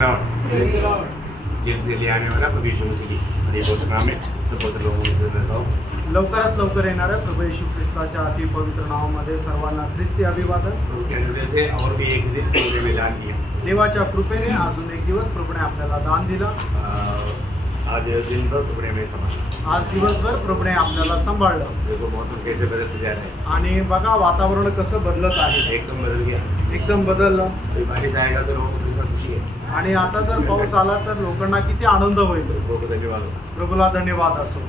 Gel से ले आने वाला प्रभु यीशु मसीह की घोषणा में सपोज लोगों से देता हूं। लवकरात लवकर येणाऱ्या प्रभू येशू ख्रिस्ताच्या अति पवित्र नावामध्ये सर्वांना ख्रिस्ती अभिवादन। प्रभु से और भी एक दिन प्रभु ने दान किया। देवाच्या कृपेने अजून एक दिवस प्रभूने आपल्याला दान दिला। आज दिन भर प्रभु ने हमें संभाला। आज दिवसभर प्रभूने आपल्याला सांभाळलं। देखो मौसम कैसे बदलते जा रहा है आणि बघा वातावरण कसं बदलत आहे। एकदम बदल गया, एकदम बदललं। बारिश आएगा तो लोगों को खुशी है आणि आता जर पाऊस आला तर लोकांना किती आनंद होईल। प्रभु को धन्यवाद हो। प्रभूला धन्यवाद असो।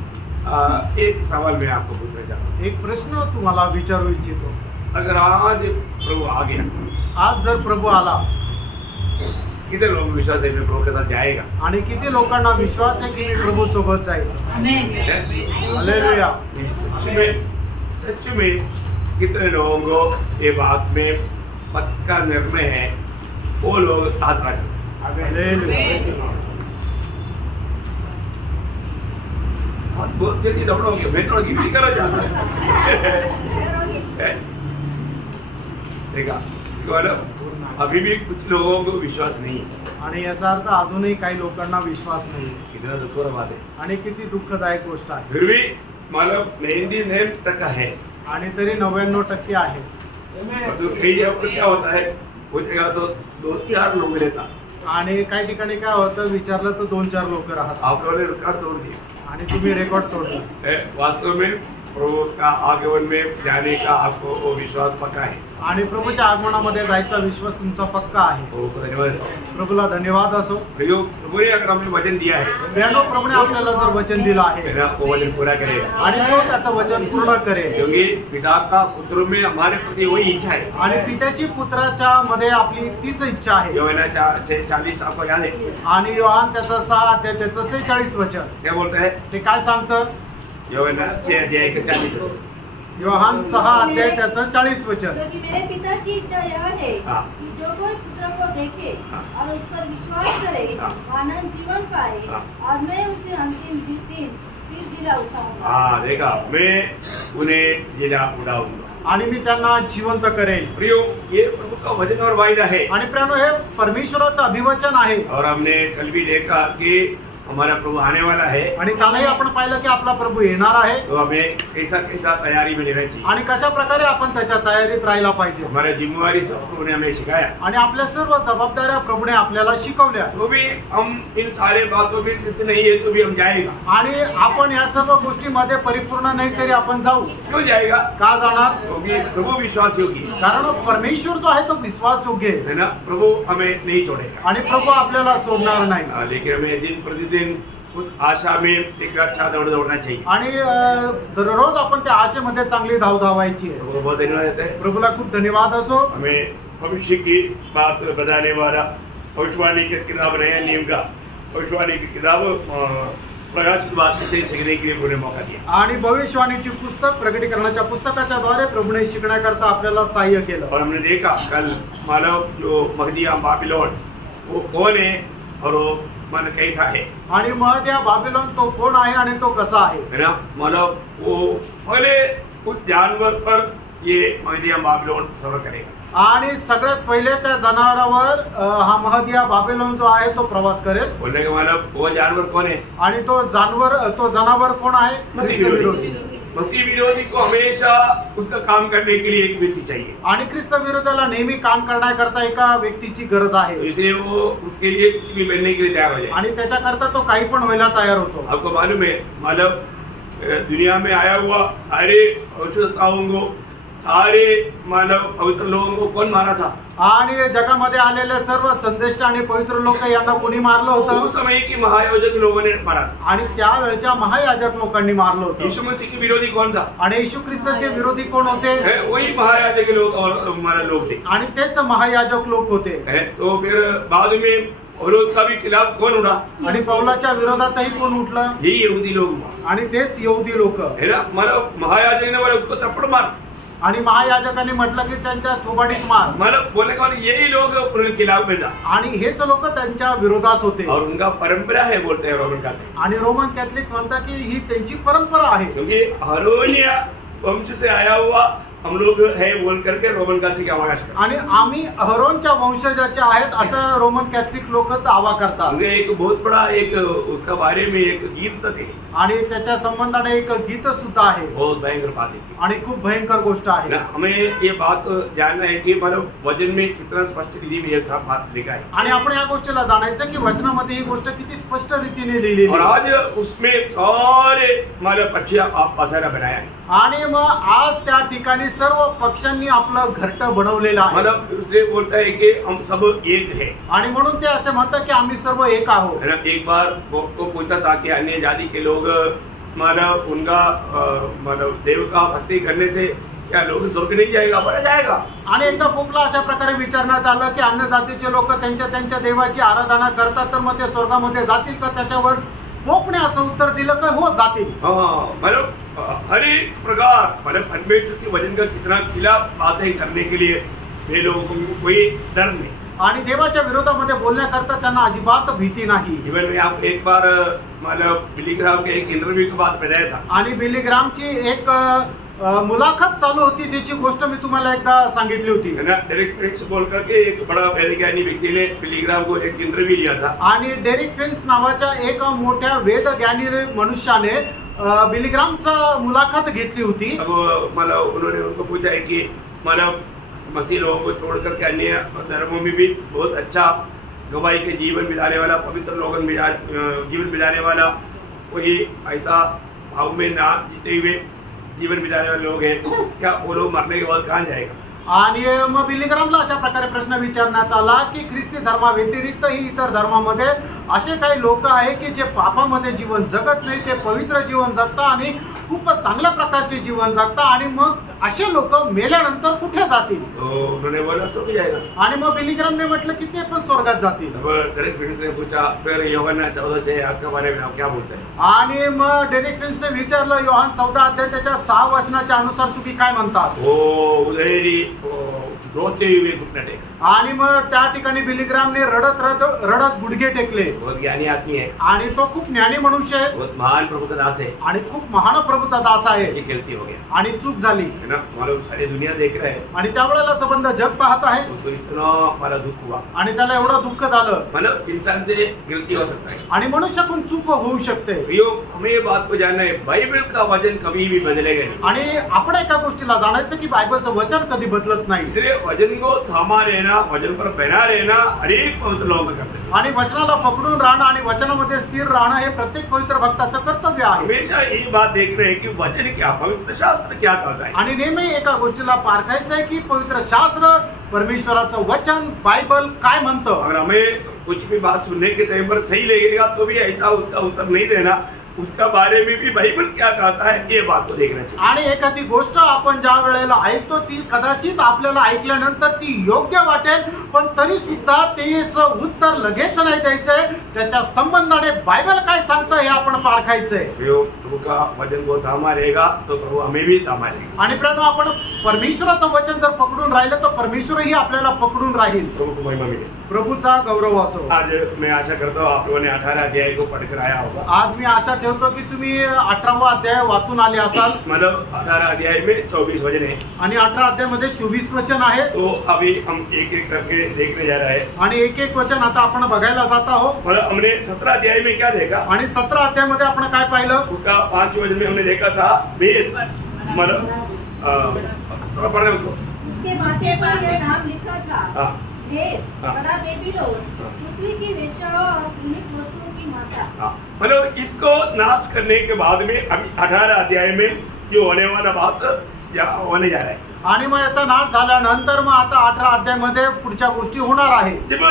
एक सवाल मैं आपको पूछना चाहता हूँ। एक प्रश्न तुम्हाला विचारू इच्छितो। अगर आज प्रभु आ गया, आज जर प्रभु आला, कितने लोग विश्वास है प्रभु के साथ जाएगा? आणि किती लोकांना विश्वास आहे की मी प्रभु सोबत जाईल? आमेन। हालेलुया। सच में कितने लोगों को ये बात में पक्का निर्णय है? वो लोग हाथ रखें। बहुत जल्दी दौड़ोगे, मैं थोड़ा गिनती करा जाता है। देखा, अभी भी कुछ लोगों को विश्वास नहीं है। आणि याचा अर्थ अजूनही काही लोकांना विश्वास नाही। कितना दुखद बात है आणि किती दुःखदायक गोष्ट आहे। फिर भी मतलब 99% है आणि तरी 99% आहे। तो कई जगह पर क्या होता है, वो जगह तो 2-4 लोग रहता, आणि काही ठिकाणी काय होतं, विचारलं तर 2-4 लोक राहतात। आप लोगों ने रिकॉर्ड तोड़ दिया आणि तुम्ही रेकॉर्ड तोडलं। वास्तव में प्रभु का आगमन में जाने का आपको वो विश्वास पक्का है आणि प्रभूच्या आगमनामध्ये जायचा विश्वास तुमचा पक्का आहे। प्रभु को धन्यवाद। प्रभूला धन्यवाद असो। प्रभु ने अगर हमें वचन दिया है, प्रभूने आपल्याला जर वचन दिलं आहे, वो वचन पूरा करेगा आणि तो त्याचं वचन पूर्ण करेल। क्योंकि पिता का पुत्र में हमारे प्रति वही इच्छा है, आणि पित्याची पुत्राच्या मध्ये आपली तीच इच्छा आहे। यूहन्ना 6:40 आपको याद है? आणि योहान त्याचं 6 अध्याय त्याचं 46 वचन क्या बोलता है? ते काय सांगतं? यूहन्ना 6:40। योहान 6 अध्याय त्याचं 40 वचन। क्योंकि मेरे पिता की इच्छा यह है कि जो कोई पुत्र को देखे और उस पर विश्वास करे आनंद जीवन पाए, और मैं उसे अंतिम दिन फिर जिला उठाऊंगा। हाँ, देखा, मैं उन्हें जिला उठाऊंगा आणि मी त्यांना जिवंत करेल। प्रियो, ये प्रभु का वचन और वायदा है। आणि प्रियो, हे परमेश्वराचं अभिवचन आहे। और हमने कल भी देखा कि हमारा प्रभु आने वाला है, आणि कालही आपण पाहिलं की आपला प्रभू येणार आहे। तो हमें कैसा तैयारी में रहना चाहिए, आणि कशा प्रकारे आपण त्याच्या तयारीत राहायला पाहिजे। हमारा जिम्मेवारी सब प्रभु ने हमें सिखाया, आणि आपल्या सर्व जबाबदाऱ्या प्रभूने आपल्याला शिकवल्या। तो भी हम इन सारे बातों में सिद्ध नहीं है तो भी हम जाएगा। आणि आपण या सर्व गोष्टींमध्ये परिपूर्ण नाही तरी आपण जाऊ। क्यों जाएगा? का जाणार? क्योंकि प्रभु विश्वास योग्य है। कारण परमेश्वर जो आहे तो विश्वास योग्य है ना। प्रभु हमें नहीं छोड़ेगा आणि प्रभू आपल्याला सोडणार नाही। लेकिन हमें दिन प्रतिदिन उस आशा में एक अच्छा दौड़ना चाहिए। आणि दररोज आपण त्या आशेमध्ये चांगली धाव धावायची आहे। प्रभु बहुत धन्यवाद देते हैं। प्रभूला खूप धन्यवाद असो। हमें भविष्य की बात बताने वाला भविष्यवाणी की किताब नया नियम का भविष्यवाणी की किताब प्रकाशित वाक्य से सीखने के लिए प्रभु ने मौका दिया। आणि भविष्यवाणीची पुस्तक प्रकटीकरणाच्या पुस्तकाच्या द्वारे प्रभूने शिकण्याकरता आपल्याला सहाय्य केलं। और हमने देखा कल मानव जो महदिया बाबिलोन वो कौन है और वो मन कैसा है, आणि महदिया बाबिलोन तो कोण आहे आणि तो कसा आहे, है ना। मतलब वो पहले उस जानवर पर ये महदिया बाबिलोन सवार करेगा, आणि सगळ्यात पहिले त्या जनावरावर हा महदिया बाबिलोन जो आहे तो प्रवास करेल। बोलने का मतलब वो जानवर कौन है? आणि तो जनावर कोण आहे? ख्रिस्त विरोधी। मसीह विरोधी को हमेशा उसका काम करने के लिए एक व्यक्ति चाहिए, आणि ख्रिस्त विरोधाला नेहमी काम करण्याकरता एका व्यक्तीची गरज आहे। इसलिए वो उसके लिए कुछ भी बनने के लिए तैयार हो जाए, आणि त्याच्याकरता तो काही पण व्हायला तयार होतो। आपको मालूम है, मतलब दुनिया में आया हुआ सारे औषधताओं को, सारे मानव पवित्र लोगों को कौन मारा था? आणि जगामध्ये आलेले सर्व संदेष्ट आणि पवित्र लोक यांना कोणी मारलं होतं? उस समय की महायाजक लोगों ने मारा था। आणि त्यावेळच्या महायाजक लोकांनी मारलं होतं। यीशु मसीह के विरोधी कौन था? आणि येशू ख्रिस्ताचे विरोधी कोण होते? वही महायाजक लोग और हमारे लोग थे, आणि तेच महायाजक लोक होते। तो फिर बाद में पौलुस का भी खिलाफ कौन उठा? आणि पौलाच्या विरोधातही कोण उठलं? ही यहूदी लोग, आणि तेच यहूदी लोक, है ना। मतलब महायाजक ने बोला उसको थप्पड़ मार, आणि महायाजकांनी म्हटलं की त्यांच्या थोबाडीत मार। मतलब बोलने का यही लोग उनके खिलाफ में था, आणि हेच लोक त्यांच्या विरोधात होते। और उनका परंपरा है, बोलते हैं रोमन कैथोलिक। आणि रोमन कैथलिक म्हणतात की ही त्यांची परंपरा आहे, क्योंकि हारूनिया वंश से आया हुआ हम लोग है बोल करके रोमन कैथलिक आवाज करते आणि आम्ही अहरोनच्या वंशजाचे आहेत असं रोमन कॅथलिक लोक दावा करतात। हैं। एक बहुत बड़ा एक उसका बारे में एक गीत तक है आणि त्याच्या संबंधाने एक गीत सुद्धा आहे। बहुत भयंकर बात है आणि खूप भयंकर गोष्ट आहे। ना हमें ये बात जानना है कि मतलब वचन में कितना स्पष्ट रीति में ये सब बात लिखा है आणि आपण या गोष्टीला जाणायचं की वचनामध्ये ही गोष्ट किती स्पष्ट रीतीने लिहिलेली और आहे। आज उसमें सारे मतलब पक्षी पसारा बनाया है आणि मग आज त्या ठिकाणी सर्व पक्षांनी आपलं घरटं बनवलेलं आहे। मतलब दूसरे बोलता है कि हम सब एक है आणि म्हणून ते असे म्हणतात की आम्ही सर्व एक आहोत। एक बार को पूछा था कि अन्य जाति के लोग मतलब उनका मतलब देव का भक्ति करने से क्या लोग स्वर्ग नहीं जाएगा? बड़ा जाएगा। आणि एकदा पोपला अशा प्रकारे विचारण्यात आलं की अन्य जातीचे लोक त्यांच्या देवाची आराधना करतात तर मग ते स्वर्गामध्ये जातील का? त्याच्यावर पोपने असं उत्तर दिलं की हो जातील। मतलब हर एक प्रकार मतलब परमेश्वर के वचन का कितना खिलाफ बातें करने के लिए वे लोगों को कोई डर नहीं आणि देवाच्या विरोधामध्ये बोलण्याकरता त्यांना अजिबात भीती नाही। इवन मैं आपको एक बार मतलब बिली ग्राम के एक इंटरव्यू के बाद बताया था आणि बिली ग्रामची एक मुलाखत चालू होती त्याची गोष्ट मी तुम्हाला एकदा सांगितली होती। डेरिक फिन्स बोल करके एक बड़ा वैज्ञानिक व्यक्ति ने बिली ग्राम को एक इंटरव्यू लिया था आणि डेरिक फिन्स नावाच्या एक मोठ्या वेदज्ञानी मनुष्याने बिली ग्रामचा मुलाखत घेतली होती। अब मतलब उन्होंने उनको पूछा है कि मतलब मसीह लोगों को छोड़ करके अन्य धर्मों में भी बहुत अच्छा गवाही के जीवन बिताने वाला पवित्र लोगन जीवन बिताने वाला कोई ऐसा भाव में ना जीते हुए जीवन बिताने वाले लोग हैं क्या वो लोग मरने के बाद कहाँ जाएगा? आणि मग बिली ग्रामला अशा प्रकारे प्रश्न विचारण्यात आला की ख्रिस्ती धर्माव्यतिरिक्त ही इतर धर्मामध्ये असे काही लोक आहे की जे पापामध्ये जीवन जगत नाही, ते पवित्र जीवन जगतात आणि खूप चांगल्या प्रकारचे जीवन जगतात आणि मग असे लोक मेल्यानंतर कुठे जातील? उन्होंने बोला स्वर्ग जाएगा। आणि मग बिली ग्रामने म्हटलं की ते पण स्वर्गात जातील। डेरिक फिन्स ने पूछा फिर यूहन्ना 14:6 के बारे में आप क्या बोलते हैं? आणि मग डेरिक फिन्सने विचारलं योहान 14 अध्याय त्याच्या 6 वचनाच्या अनुसार तुम्ही काय म्हणतात? वो उधेरी रोते हुए घुटने टेका आणि मग त्या ठिकाणी बिली ग्रामने रडत गुडघे टेकले। बहुत ज्ञानी आदमी है आणि तो खूप ज्ञानी मनुष्य आहे, बहुत महान प्रभु का दास है आणि खूप महान प्रभूचा दास आहे। ये गलती हो गया आणि चूक झाली है ना, मालूम सारी दुनिया देख रहा है आणि त्यावेळेला संबंध जग पाहत आहे उसको इतना हमारा दुख हुआ आणि त्याला एवढं दुःख झालं। मतलब इंसान से गलती हो सकता है आणि मनुष्याकडून चूक होऊ शकते। हमें ये बात को जानना है बाइबल का वचन कभी भी बदलेगा नहीं आणि आपण एका गोष्टीला जाणायचं की बायबलचं वचन कधी बदलत नाही। इसलिए वचन को थामा रहना वचन पर बना रहना हर एक पवित्र लोग करते हैं आणि वचनाला पकडून राहणं आणि वचनामध्ये स्थिर राहणं हे प्रत्येक पवित्र भक्ताचं कर्तव्य आहे। हमेशा यही बात देख रहे हैं कि वचन क्या पवित्र शास्त्र क्या कहता है आणि नेहमी एका गोष्टीला पारखायचं आहे की पवित्र शास्त्र परमेश्वराचं वचन बायबल काय म्हणतं। अगर हमें कुछ भी बात सुनने के टाइम पर सही लगेगा तो भी ऐसा उसका उत्तर नहीं देना, उसका बारे में भी बाइबल क्या कहता है ये बात को देखना चाहिए। आणि एखादी गोष्ट आपण ज्या वेळेला ऐकतो ती कदाचित आपल्याला ऐकल्यानंतर ती योग्य वाटेल, पण तरी सुद्धा त्याचं उत्तर लगेच नाही द्यायचंय, त्याच्या संबंधाने बायबल काय सांगतं हे आपण पारखायचंय। प्रभु का वचन को थामा रहेगा तो प्रभु हमें भी थामा रहेगा। आणि प्रभू आपण परमेश्वराचं वचन जर पकडून राहिलं तर परमेश्वरही आपल्याला पकडून राहील। प्रभु को महिमा मिले, प्रभूचा गौरव असो। आज मैं आशा करता हूँ आप लोगों ने 18 अध्याय को पढ़कर आया होगा। आज मी आशा ठेवतो की तुम्ही 18वा अध्याय वाचून आले असाल। मतलब 18 अध्याय में 24 वचन है आणि 18 अध्यायामध्ये 24 वचन आहे। तो अभी हम एक एक करके देखने जा रहे हैं आणि एक एक वचन आता आपण बघायला जात आहोत। मतलब हमने 17 अध्याय में क्या देखा आणि 17 अध्यायामध्ये आपण काय पाहिलं? उसका 5 वचन में हमने देखा था वेद मतलब थोड़ा पढ़ने उसको उसके माथे पर यह नाम लिखा था हाँ भेद हाँ। बड़ा बेबीलोन पृथ्वी की वेश्याओं और घृणित वस्तुओं की माता। हाँ मतलब इसको नाश करने के बाद में अभी 18 अध्याय में जो होने वाला बात होने जा रहा है। आणि मग याचा नाश झाल्यानंतर मग आता 18 अध्यायामध्ये पुढच्या गोष्टी होणार आहे। जब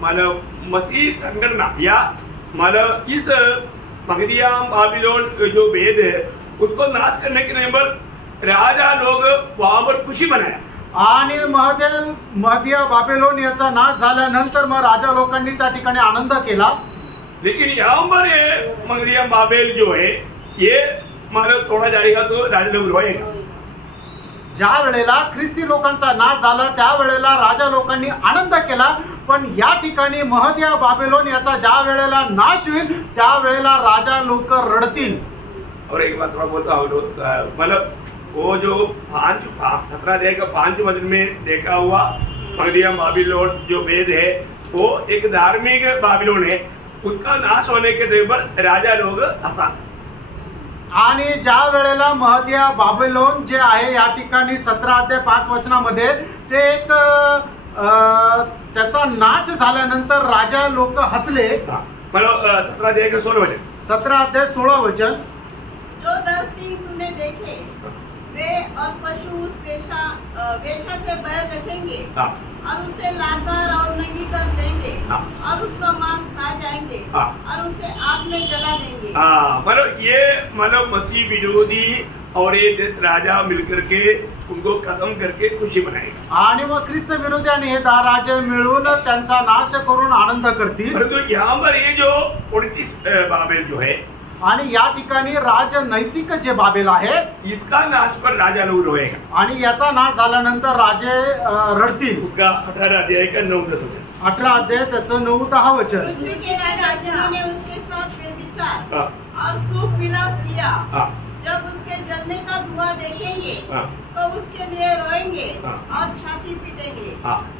मतलब मसीह संगठना या मतलब इस मगदिया बाबिलोन जो वेद है उसको नाश करने के लिए राजा लोग वहां पर खुशी मनाया। आणि महदिया बाबेलोन याचा नाश झाल्यानंतर मग राजा लोकांनी त्या ठिकाणी आनंद केला। लेकिन यहाँ पर ये मगदिया बाबेल जो है ये मतलब तोड़ा जाएगा तो राजा लोग रोएगा। ज्या वेळेला ख्रिस्ती लोकांचा नाश झाला त्या वेळेला राजा लोकांनी आनंद केला, पण या ठिकाणी महदिया बाबेलोन याचा ज्या वेळेला नाश होईल त्या वेळेला राजा लोक रडतील। और एक बात थोड़ा बोलता हूँ मतलब वो जो 17 अध्याय का 5 वचन में देखा हुआ मगदिया बाबिलोन जो वेद है वो एक धार्मिक बाबिलोन है, उसका नाश होने के टाइम पर राजा लोग हंसा। आणि ज्या वेळेला महदिया बाबिलोन जे आहे या ठिकाणी 17 अध्याय 5 वचनामध्ये ते एक त्याचा नाश झाल्यानंतर राजा लोक हसले। मतलब 17 अध्याय का 16 वचन, 17 अध्याय 16 वचन, जो 10 सिंह तुमने देखे वे और पशु उस वेश्या से बैर रखेंगे और उसे लाचार और नंगी कर देंगे और उसका मांस खा जाएंगे और उसे आग में जला देंगे। मतलब ये मतलब मसीह विरोधी और ये देश राजा मिलकर के उनको खत्म करके खुशी मनाएगा। आणि मग ख्रिस्त विरोधी आणि हे 10 राजे मिळून त्यांचा नाश करून आनंद करतील। परंतु यहाँ पर ये जो पॉलिटिक्स बाबेल जो है आणि या ठिकाणी राजनैतिक जे बाबेल आहे इसका नाश पर राजा लोग रोएगा आणि याचा नाश झाल्यानंतर राजे रडतील। उसका 18 अध्याय का 9-10 वचन, 18 अध्याय त्याचं 9-10 वचन। पृथ्वी के राजा जिन्होंने उसके साथ व्यभिचार और सुख विलास किया जब उसके जलने का धुआं देखेंगे तो उसके लिए रोएंगे और छाती पीटेंगे।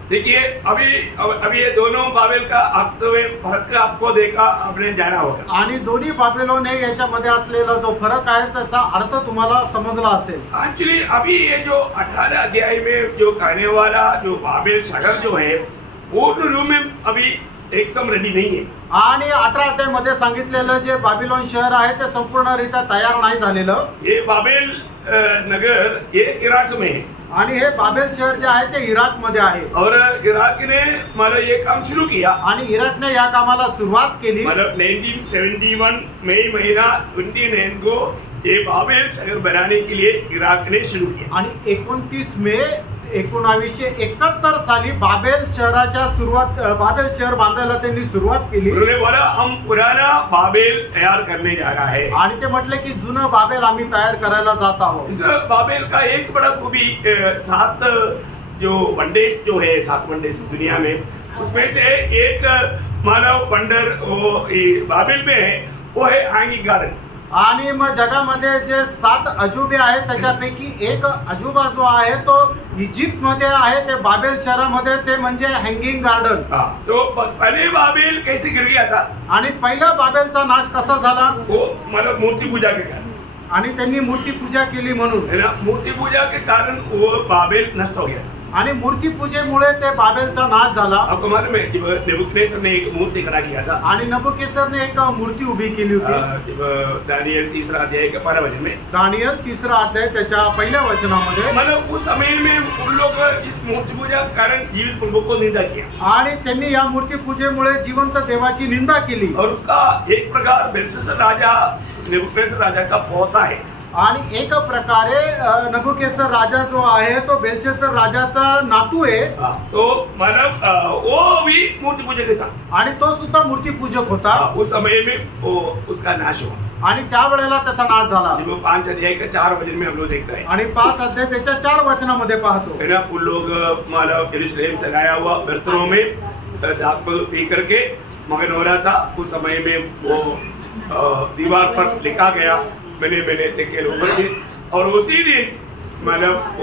देखिए अभी ये दोनों बाबेल का फर्क आपको देखा आपने जाना होगा। आणि दोन्ही बाबेलोन हे याच्यामध्ये असलेला जो फरक आहे त्याचा अर्थ तुम्हाला समजला असेल। एक्चुअली अभी ये जो 18 अध्याय में जो कहने वाला जो बाबेल शहर जो है पूर्ण रूप में अभी एकदम रेडी नहीं है। आणि 18 अध्याय मध्ये सांगितलेलं जे बाबिलोन शहर आहे ते संपूर्णरित्या तयार नाही झालेलं। ये बाबेल नगर ये इराक में है आणि हे बाबेल शहर जे आहे ते इराक मध्ये आहे और इराक ने मतलब ये काम शुरू किया आणि इराकने या कामाला सुरुवात केली। मतलब 1971 मई महीना 29 को ये बाबेल शहर बनाने के लिए इराक ने शुरू किया आणि 29 मे 1971 साली बाबेल शहराच्या बाबेल शहर बांधायला त्यांनी सुरुवात केली। उन्होंने बोला हम पुराना बाबेल तैयार करने जा रहा है आणि ते म्हटले की जुनं बाबेल आम्ही तयार करायला जात आहोत। इस बाबेल का एक बड़ा खूबी 7 जो वंडेज जो है 7 वंडेज दुनिया में उसमें से एक मानव वंडर वो बाबेल में है वो है हैंगिंग गार्डन। आणि मग जगामध्ये जे 7 अजूबे आहेत त्याच्यापैकी एक अजूबा जो आहे तो इजिप्त मध्ये आहे, ते बाबेल शहरामध्ये, ते म्हणजे हँगिंग गार्डन। तो पहले बाबेल कैसे गिर गया था आणि पहिला बाबेलचा नाश कसा झाला? वो मतलब मूर्ति पूजा के कारण, आणि त्यांनी मूर्ती पूजा केली म्हणून है ना, मूर्ति पूजा के कारण वो बाबेल नष्ट हो गया आणि मूर्ती पूजेमुळे ते बाबेलचा नाश झाला। आपको मालूम है जब नेबुकदनेस्सर ने एक मूर्ति खड़ा किया था आणि नबुकदनेस्सरने एक मूर्ति उभी केली होती। दानियल 3 अध्याय के 12 वचन में, दानियल 3 अध्याय त्याच्या पहिल्या वचनामध्ये, मतलब उस समय में उन लोग इस मूर्ति पूजा कारण जीवित प्रभु को निंदा किया आणि त्यांनी या मूर्ती पूजेमुळे जिवंत देवाची निंदा केली। और उसका एक प्रकार बेलशस्सर राजा नेबुकदनेस्सर राजा का पोता है आणि एक प्रकारे नबुकदनेस्सर राजा जो आहे तो बेलशस्सर राजाचा नातू आहे। तो मतलब वो भी मूर्ति पूजक था आणि तो सुद्धा मूर्ती पूजक होता। उस समय में वो उसका नाश हुआ आणि त्या वेळेला त्याचा नाश झाला। 5 अध्याय का 4 वचन में हम लोग देखते हैं आणि 5 अध्याय त्याच्या 4 वचनामध्ये पाहतो है ना, उन लोग मतलब यरूशलेम से लाया हुआ बर्तनों में दाख पी करके मगन हो रहा था। उस समय में वो दीवार पर लिखा गया मैंने टेकेल ऊपर की, और उसी दिन मतलब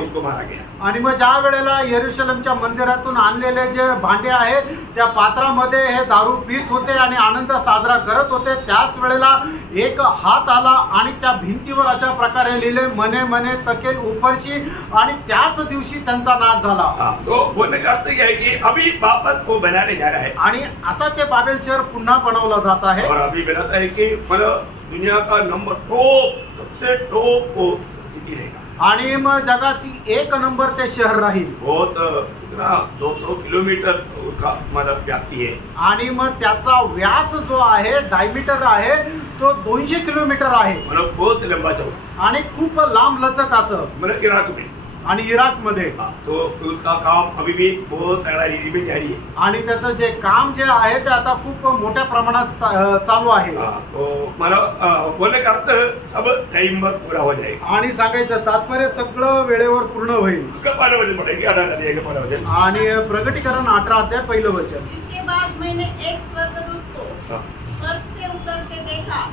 उसको मारा गया। आणि मग ज्या वेळेला यरूशलेमच्या मंदिरातून आणलेले जे भांडे आहे त्या पात्रामध्ये हे दारू पीत होते आणि आनंद साजरा करत होते, त्याच वेळेला एक हात आला आणि त्या भिंतीवर अशा प्रकारे लिहिले मने मने तकेल ऊपरशी, आणि त्याच दिवशी त्यांचा नाश झाला। तो बोलने का अर्थ यह है कि अभी वापस वो बनाने जा रहा है आणि आता ते बाबेल शहर पुन्हा बनवला जात आहे। और अभी बनाता है कि मतलब दुनिया का नंबर टॉप सबसे टॉप वो सिटी रहेगा आणि मग जगाची 1 नंबर ते शहर राहील। बहुत कितना 200 किलोमीटर का मतलब व्याप्ति है आणि मग त्याचा व्यास जो आहे डायमीटर आहे तो 200 किलोमीटर आहे, मतलब बहुत लंबा चौड़ा आणि खूप लांब लचक असं मतलब इराक में आणि इराक मध्ये। तो उसका काम अभी भी बहुत तैयारी में जारी है आणि त्याचं जे काम जे आहे ते आता खूप मोठ्या प्रमाणात चालू आहे। तो मतलब बोलने का अर्थ सब टाइम पर पूरा हो जाएगा आणि सांगायचं तात्पर्य सगळं वेळेवर पूर्ण होईल। पहले वचन पढ़ेंगे 18 अध्याय का पहला वचन, आणि प्रकटीकरण 18 अध्याय पहिलं वचन। इसके बाद मैंने एक स्वर्गदूत को स्वर्ग से उतरते देखा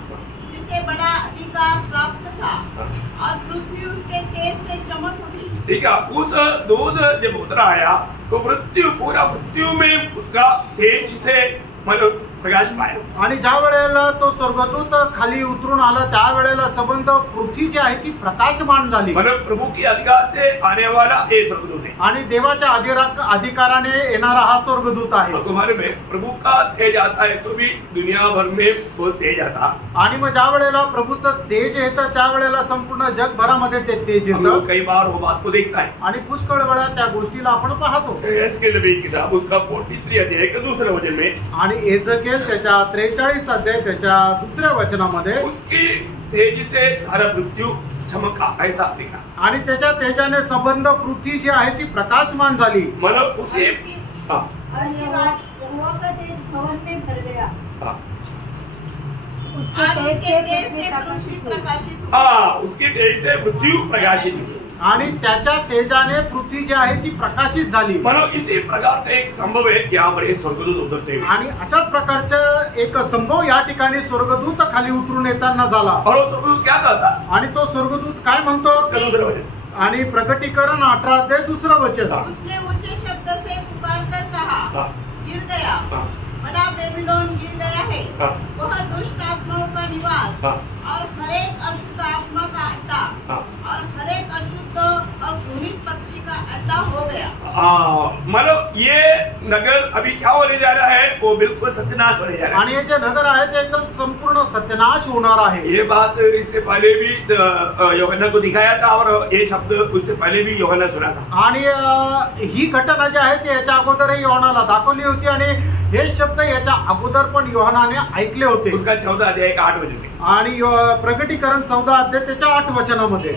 उसके बड़ा अधिकार प्राप्त था और पृथ्वी उसके तेज से चमक उठी। ठीक है, उस दूध जब उतरा आया तो पूरा पृथ्वी में उसका तेज से मतलब प्रकाश पाया। आणि ज्या वेळेला तो स्वर्गदूत खाली उतरून आला त्यावेळेला संबंध पृथ्वी जी आहे ती प्रकाशमान झाली। मतलब प्रभु की अधिकार से आने वाला ये स्वर्गदूत है आणि देवाच्या अधिकाराने येणारा हा स्वर्गदूत आहे। तुम्हारे में प्रभु का तेज आता है तो भी दुनिया भर में बहुत तेज आता। आणि मग ज्या वेळेला प्रभूचं तेज येतं त्यावेळेला संपूर्ण जगभरामध्ये ते तेज येतं। कई बार वो बात को देखता है आणि पुष्कळ वेळा त्या गोष्टीला आपण पाहतो। एस्केल नबी की किताब उसका 43 अध्याय के दूसरे वचन में आणि एजकेल त्याच्या 43 अध्याय त्याच्या दुसऱ्या वचनामध्ये उसकी तेज से सारा पृथ्वी चमका ऐसा लिखा। आणि त्याच्या तेजाने संबंध पृथ्वी जी आहे ती प्रकाशमान झाली। मतलब उसी और यहोवा का तेज भवन में भर गया। उसके तेज से पृथ्वी प्रकाशित हुई। उसकी तेज से पृथ्वी प्रकाशित हुई आणि त्याच्या तेजाने पृथ्वी जी आहे ती प्रकाशित झाली। मतलब इसी प्रकार का एक संभव है यहाँ पर एक स्वर्गदूत उतरते हैं आणि अशाच प्रकारचा एक संभव या ठिकाणी स्वर्गदूत खाली उतरून येताना झाला। और वो स्वर्गदूत क्या कहता आणि तो स्वर्गदूत काय म्हणतो? दूसरा वचन आणि प्रकटीकरण 18 अध्याय दुसरं वचन, उसने ऊंचे शब्द से पुकार कर कहा, गिर गया, बड़ा बेबीलोन गिर गया है, वह दुष्ट आत्माओं का निवास और हरेक अशुद्ध आत्मा का अड्डा और हरेक अशुद्ध और घृणित पक्षी का अड्डा हो गया। मतलब ये नगर अभी क्या होने जा रहा है, वो बिल्कुल सत्यानाश होने जा रहा है। आणि हे जे नगर आहे ते एकदम संपूर्ण सत्यानाश होणार आहे। ये बात इससे पहले भी यूहन्ना को दिखाया था और ये शब्द उससे पहले भी यूहन्ना सुना था। आणि ही घटना जी आहे ती याच्या अगोदरही योहानाला दाखवली होती आणि हे शब्द याच्या अगोदर पण योहानाने ऐकले होते। उसका 14 अध्याय का 8 वचन में आणि प्रकटीकरण 14 अध्याय त्याच्या 8 वचनामध्ये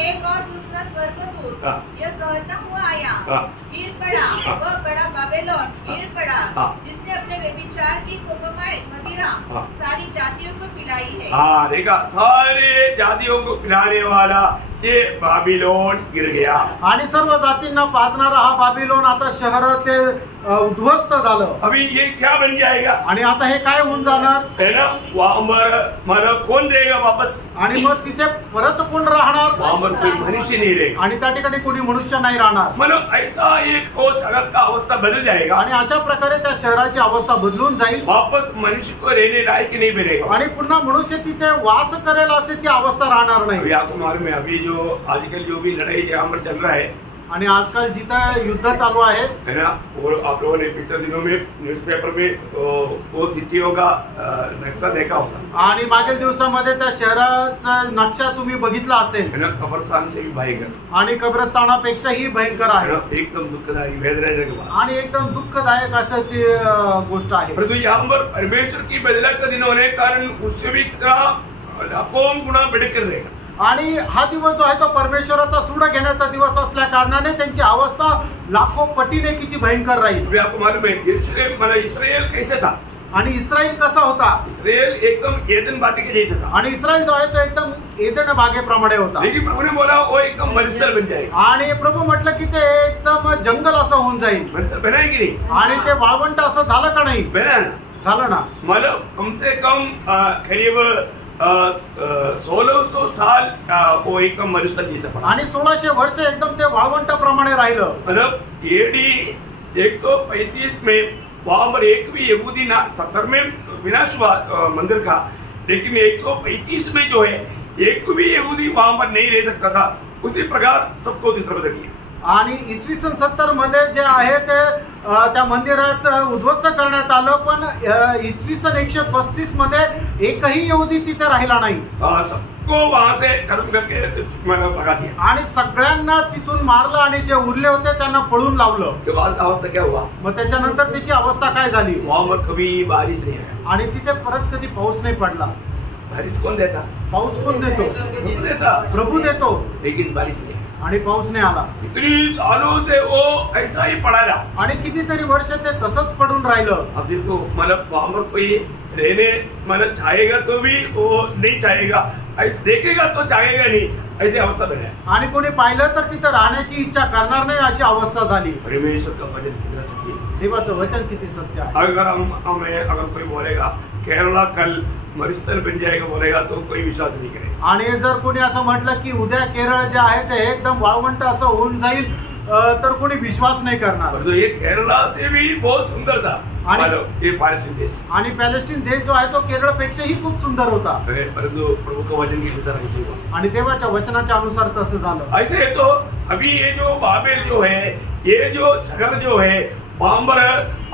एक और दूसरा स्वर्गदूत यह कहता हुआ आया, गिर पड़ा वह बड़ा बाबेलोन, गिर पड़ा जिसने अपने व्यभिचार की कोपमय मदिरा सारी जातियों को पिलाई है। देखा, सारे जातियों को पिलाने वाला ये बाबिलोन गिर गया। आणि सर्व जातींना पाजणारा हा बाबिलोन आता शहर ते उद्ध्वस्त झालं। अभी ये क्या बन जाएगा? आणि आता हे काय होऊन जाणार है ना? वहां पर मला कौन रहेगा वापस? आणि मग तिथे परत कोण राहणार? वहां पर कोई मनुष्य नहीं रहेगा आणि त्या ठिकाणी कोणी मनुष्य नाही राहणार। मतलब ऐसा एक वो शहर का अवस्था बदल जाएगा आणि अशा प्रकारे त्या शहराची अवस्था बदलून जाईल। वापस मनुष्य को रहने लायक नहीं मिलेगा आणि पुन्हा मनुष्य तिथे वास करेल असे ती अवस्था राहणार नाही। अभी आपको मालूम है, अभी जो आजकल जो भी लड़ाई यहाँ पर चल रहा है आणि आजकाल जिथं युद्ध चालू आहे है ना, और आप लोगों ने पिछले दिनों में न्यूज़पेपर में वो सिटियों का नक्शा देखा होगा। आणि मागील दिवसामध्ये त्या शहराचा नक्शा तुम्ही बघितला असेल, है ना, कब्रस्तान से भी भयंकर आणि कब्रस्तानापेक्षाही भयंकर आहे, एकदम दुःखदायक वेदनाजनक बात आणि एकदम दुःखदायक असं ती गोष्ट आहे। परंतु यहाँ पर परमेश्वर की बदला का दिन होने के कारण उससे भी कितना लाखों गुना बढ़कर रहेगा। आणि हा दिवस जो आहे तो परमेश्वराचा सूड घेण्याचा दिवस असल्या कारणाने त्यांची अवस्था लाखो पटीने किती भयंकर राहील। आपको मालूम है इस्राएल कैसे था? आणि इस्रायल कसा होता? इस्राएल एकदम एदन बाटी के जैसा था। आणि इस्रायल जो आहे तो एकदम एदन बागेप्रमाणे होता। लेकिन प्रभु ने बोला वो एकदम मरुस्थल बन जाएगा। आणि प्रभू म्हटलं की ते एकदम जंगल असं होऊन जाईल। मरुस्थल बना है की नहीं? आणि ते वाळवंट असं झालं का नाही? बना ना, झालं ना। मतलब कम से कम करीब 1600 साल वो एकदम मरुस्थल जैसा पड़ा। आणि 1600 वर्ष एकदम ते वाळवंटाप्रमाणे राहिलं। मतलब एडी 135 में वहां पर एक भी यहूदी ना 70 में विनाश हुआ मंदिर का, लेकिन 135 में जो है एक भी यहूदी वहां पर नहीं रह सकता था। उसी प्रकार सबको तितर बदल किया। आणि इसवी सन 70 मध्ये जे आहे ते त्या मंदिराचं उद्ध्वस्त करण्यात आलं, पण इसवी सन 135 मध्ये एकही यहूदी तिथे राहिला नाही। सबको वहां से खत्म करके भगा दिया आणि सगळ्यांना तिथून मारलं आणि जे उरले होते त्यांना पळून लावलं। उसके बाद अवस्था क्या हुआ? मग त्याच्यानंतर त्याची अवस्था काय झाली? वहां पर कभी बारिश नहीं आया आणि तिथे परत कधी पाऊस नाही पडला। बारिश कौन देता? पाऊस कोण देतो? प्रभु देता। प्रभू देतो, लेकिन बारिश नहीं आणि पाऊस नाही आला। इतनी सालों से वो ऐसा ही पड़ा रहा आणि कितीतरी वर्ष ते तसंच पडून पडून राहिलं. अब देखो मतलब वहां पर कोई रहने मतलब चाहेगा तो भी वो नहीं चाहेगा, ऐसे देखेगा तो चाहेगा नहीं, ऐसी अवस्था में है. आणि कोणी पाहिलं तर तिथं राहण्याची इच्छा करणार नाही अशी अवस्था झाली. परमेश्वर का वचन कितना सत्य है. देवाचं वचन किती सत्य आहे. अगर कोई बोलेगा केरला कल मरुस्थल बन जाएगा बोलेगा तो कोई विश्वास नहीं करेगा. आणि जर कोणी असं म्हटलं की उद्या केरळ जे आहे ते एकदम वाळवंट असं होऊन जाईल तर कोणी विश्वास नाही करणार. तो ये केरला से भी बहुत सुंदर था ये पारसी देश. आणि पॅलेस्टीन देश जो आहे तो केरळ पेक्षाही खूप सुंदर होता. परंतु प्रभु का वचन के अनुसार ऐसे हुआ. आणि देवाच्या वचनाच्या अनुसार तसं झालं. ऐसे तो अभी ये जो बाबेल जो है, ये जो शहर जो है वहां पर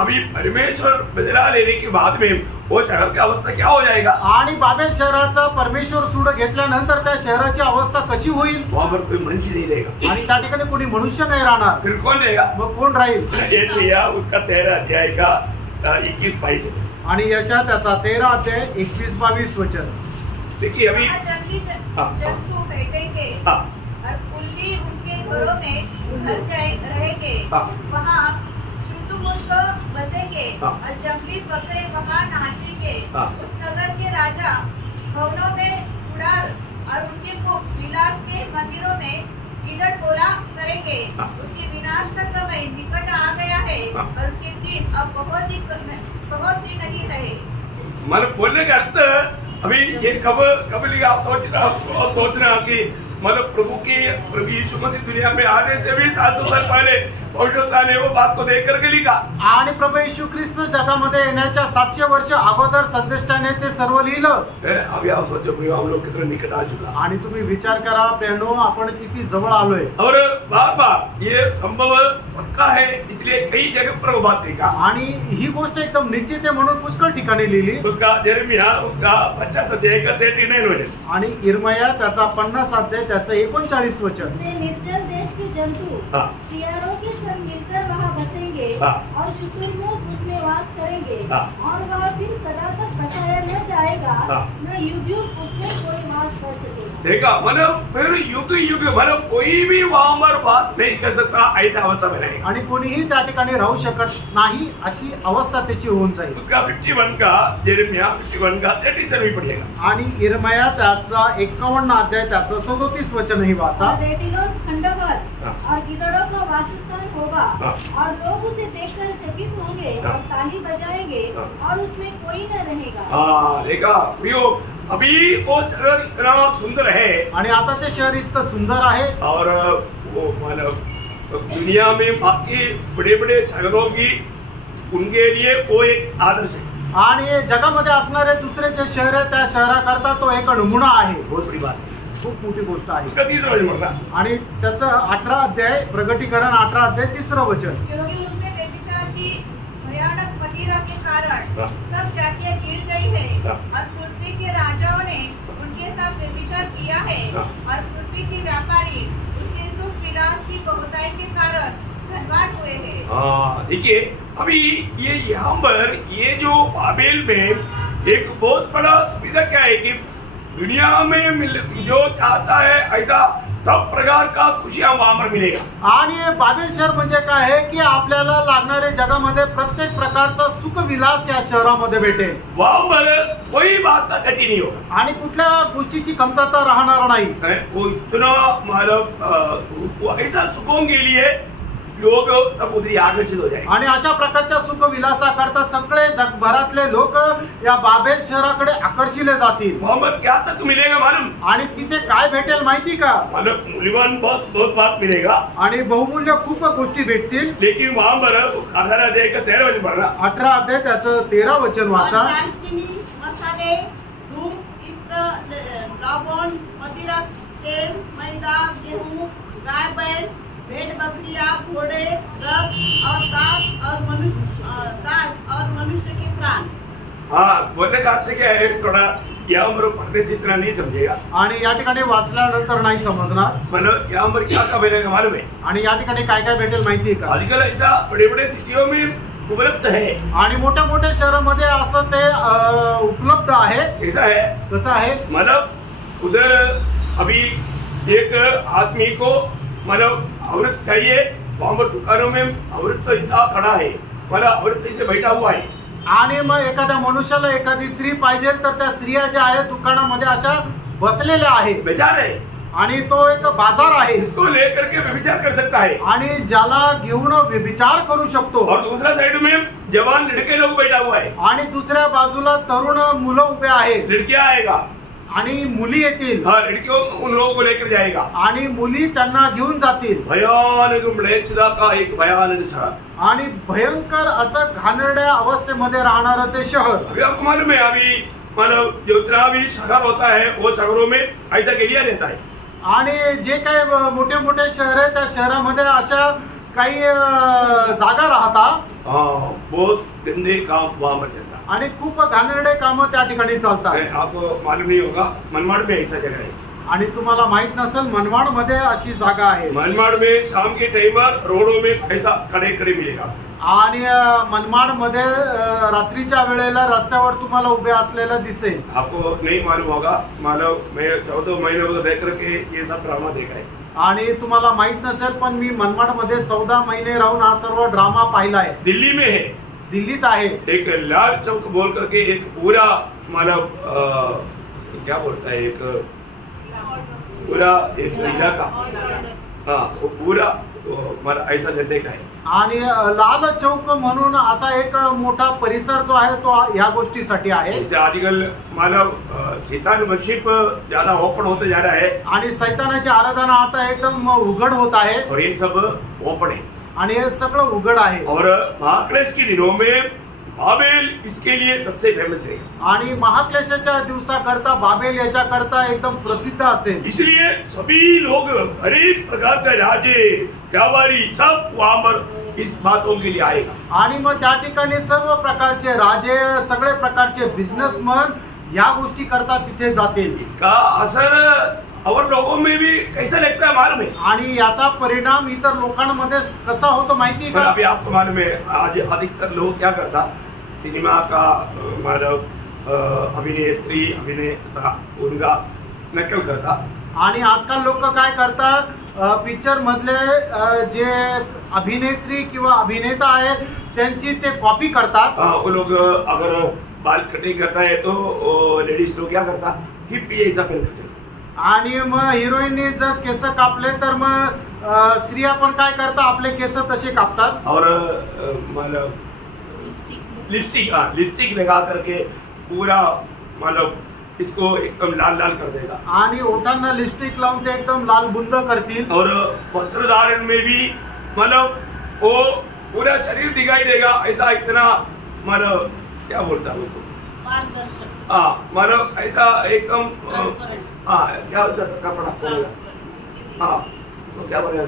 अभी परमेश्वर बदला लेने के बाद में वो शहर की अवस्था क्या हो जाएगा. आणि बाबेल शहराचा परमेश्वर सूड घेतल्यानंतर त्या शहराची अवस्था कशी होईल. वहां पर कोई मनुष्य नहीं रहेगा. आणि त्या ठिकाणी कोणी मनुष्य नाही राहणार. फिर कौन रहेगा. मग कोण राहील. यशाया उसका 13 अध्याय का 21-22. आणि यशा त्याचा 13 अध्याय 21-22 वचन. देखिए अभी जंतु बैठेंगे और कुल्ली उनके घरों में घर रहेंगे. वहाँ शुतुर्मुर्ग बसेंगे और जंगली बकरे वहाँ नाचेंगे. उस नगर के राजा भवनों में उड़ाल और उनके विलास के मंदिरों में गिदड़ बोला करेंगे. उसके विनाश का समय निकट आ गया है और उसके दिन अब बहुत ही नहीं रहे. मतलब बोलने का अर्थ अभी ये कब लिखा आप सोचना कि मतलब प्रभु यीशु मसीह दुनिया में आने से भी 700 साल पहले पवित्र ने वो बात को देख करके लिखा. आणि प्रभू येशू ख्रिस्त जगामध्ये येण्याच्या 700 वर्ष अगोदर संदेष्टाने ते सर्व लिहिलं. अभी आप सोचो हम लोग कितना निकट आ चुका. आणि तुम्ही विचार करा प्रेरणो आपण किती जवळ आलोय. और बार ये संभव पक्का है इसलिए कई जगह पर वो बात लिखा. आणि ही गोष्ट एकदम निश्चित आहे म्हणून पुष्कळ ठिकाणी लिहिली. उसका यिर्मयाह उसका 50 अध्याय का 39 वचन. आणि यिर्मयाह त्याचा 50 अध्याय त्याचं 39 वचन. निर्जन देश के जंतु सियारों के संग मिलकर वहाँ बसेंगे और शुतुर्मुर्ग उसमें वास करेंगे और वह फिर सदा तक बसाया न जाएगा, न युग युग उसमें कोई वास कर सकेगा. देखा मतलब फिर युग युग मतलब कोई भी वहां पर वास नहीं कर सकता ऐसा अवस्था में रहेगा. आणि कोणीही त्या ठिकाणी राहू शकत नाही अशी अवस्था त्याची होऊन जाईल. उसका 51 का यिर्मयाह 51 का 37 पढ़िएगा. आणि यिर्मयाह त्याचा 51 अध्याय त्याचं 37 वचनही वाचा. बेटीलों खंडहर और गिदड़ों का वासस्थान होगा और लोग उसे देखकर चकित होंगे और ताली बजाएंगे और उसमें कोई न रहेगा. देखा अभी वो शहर इतना सुंदर है आणि आता ते शहर इतकं सुंदर आहे और वो मतलब दुनिया में बाकी बड़े बड़े शहरों की उनके लिए वो एक आदर्श है. आणि जगामध्ये असणारे दुसरे जे शहर आहे त्या शहराकरता तो एक नमुना आहे. बहुत बड़ी बात है. खूप मोठी गोष्ट आहे. उसका 3रा वचन पढ़ना. आणि त्याचं 18 अध्याय प्रगटीकरण 18 अध्याय 3रं वचन. क्योंकि उसमें व्यभिचार की भयानक मदिरा के कारण सब जातियां गिर गई है और पृथ्वी के राजाओं ने उनके साथ व्यभिचार किया है और पृथ्वी के व्यापारी उसके सुख विलास की बहुताई के कारण धनवान हुए हैं. देखिए अभी ये यहाँ पर ये जो बाबेल में एक बहुत बड़ा सुविधा क्या है कि दुनिया में जो चाहता है ऐसा सब प्रकार का खुशियां वहां पर मिलेगा. आणि बाबेल शहर म्हणजे काय आहे की आपल्याला लागणारे जगामध्ये प्रत्येक प्रकारचा सुख विलास या शहरामध्ये भेटेल. वहां पर कोई बात का कटी नहीं होगा. आणि कुठल्या गोष्टीची कमतरता राहणार नाही. वो इतना मतलब ऐसा सुखों के लिए लोग सब उधर आकर्षित हो जाएंगे. आणि अशा प्रकारच्या सुख विलासाकरता सगळे जगभरातले लोक या बाबेल शहराकडे आकर्षिले जातील. वहां पर क्या तक मिलेगा मालूम. आणि तिथे काय भेटेल माहिती का. मतलब मूल्यवान बहुत बात मिलेगा आणि बहुमूल्य खूप गोष्टी भेटतील. लेकिन वहां पर 18 अध्याय का 13 वचन पढ़ना. 18 अध्याय त्याचं 13 वचन वाचा. मसाले धूप इत्र लवण मदिरा तेल मैदा गेहूं गाय बैल भेड़ बकरियां घोड़े रथ और दास और मनुष्य के प्राण. बोलने का अर्थ क्या है थोड़ा यहाँ पर पढ़ने से इतना नहीं समझेगा. आणि या ठिकाणी वाचल्यानंतर नाही समजणार. मतलब यहाँ पर क्या क्या मिलेगा मालूम है. आणि या ठिकाणी काय काय भेटेल माहिती आहे का. आजकल ऐसा बड़े बड़े सिटियों में उपलब्ध है. आणि मोठ्या मोठ्या शहरामध्ये असं ते उपलब्ध आहे. कैसा है कसं आहे मतलब उधर अभी एक आदमी को मतलब औरत चाहिए वहां पर दुकानों में औरत तो ऐसा खड़ा है मला औरत से बैठा हुआ है। आणि मग एखाद्या मनुष्याला एखादी स्त्री पाहिजे तर त्या स्त्रिया ज्या आहेत दुकानामध्ये अशा बसलेल्या आहेत, बाजार है आणि तो एक बाजार आहे, इसको लेकर के व्यभिचार कर सकता है आणि ज्याला घेऊन व्यभिचार करू शकतो। और दूसरा साइड में जवान लड़के लोग बैठा हुआ है, आणि दुसऱ्या बाजूला तरुण मुलं उभे आहेत, लड़कियां आएगा आणि मुली येतील, हाँ लड़कियों उन लोगों को लेकर जाएगा आणि मुली त्यांना घेऊन जातील। भयानक म्लेच्छता का एक भयानक शहर, आणि भयंकर असं घाणेरड्या अवस्थेमध्ये राहणारं ते शहर। अभी आपको मालूम है, अभी मतलब जितना भी शहर होता है वो शहरों में ऐसा एरिया रहता है, आणि जे काही मोठे मोठे शहर आहेत त्या शहरामध्ये अशा काही जागा राहतात, बहुत गंदे काम वहाँ पर चलता है आणि खूप घाणेरडे कामं त्या ठिकाणी चालतात। आपको मालूम नहीं होगा, मनमाड़ में ऐसा जगह है, आणि तुम्हाला माहित नसेल मनमाड मध्ये अशी जागा आहे। मनमाड़ में शाम के टाइम रोडों में ऐसा खड़े खड़े मिलेगा, आणि मनमाड मध्ये रात्रीच्या वेळेला रस्त्यावर तुम्हाला उभे असलेलं दिसेल। आपको नहीं मालूम होगा, मालूम मैं 14 महीने उधर रह करके ये सब ड्रामा देखा है, आणि तुम्हाला माहित नसेल पण मी मनमाड मध्ये 14 महिने राहून हा सर्व ड्रामा पाहिला आहे। दिल्ली में है, दिल्लीत आहे, एक लाल चौक बोल करके एक पूरा मतलब क्या बोलता है, एक पूरा एक इलाका, हाँ वो पूरा मला ऐसा देखा है। आणि लाल चौक म्हणून असा एक मोठा परिसर जो आहे तो या गोष्टीसाठी आहे। जैसे आजकल मानव शैतान वर्शिप ज्यादा ओपन होते जा रहा है, आणि सैतानाची आराधना आता एकदम उघड होत आहे, और ये सब ओपन है, आणि हे सगळं उघड आहे। और महाक्लेश के दिनों में बाबेल इसके लिए सबसे फेमस है, आणि महाक्लेशाच्या दिवसाकरता बाबेल याच्याकरता एकदम प्रसिद्ध असेल। इसलिए सभी लोग हर एक प्रकार का राजे व्यापारी सब वहां पर इस बातों के लिए आएगा, आणि मग त्या ठिकाणी सर्व प्रकारचे राजे सगळे प्रकारचे बिझनेसमन या गोष्टी करता तिथे जातील। इसका असर और लोगों में भी कैसा लगता है मालूम है, आणि याचा परिणाम इतर लोकांमध्ये कसा होतो माहिती का? अभी आपको मालूम है आज अधिकतर लोग क्या करता, सिनेमा का मतलब अभिनेत्री अभिनेता उनका नकल करता, आणि आजकाल लोक काय करतात, पिक्चर मधले जे अभिनेत्री किंवा अभिनेता आहे त्यांची ते कॉपी करतात। वो लोग अगर बाल कटिंग करता है तो लेडीज लोग क्या करता, हिप्पी ऐसा पहनते, आणि मग हिरोईनने जर केस कापले तर मग स्त्रिया पण काय करतात, आपले केस तसे कापतात, और मतलब लिपस्टिक लगा करके पूरा मतलब इसको एकदम लाल लाल कर देगा, आणि ओठांना लिपस्टिक लावून ते एकदम लाल बुंद करतील, और वस्त्र धारण में भी मतलब वो पूरा शरीर दिखाई देगा, ऐसा इतना मतलब क्या बोलता है उसको, हाँ मतलब ऐसा एकदम हाँ क्या कपड़ा, हाँ तो क्या बोलेगा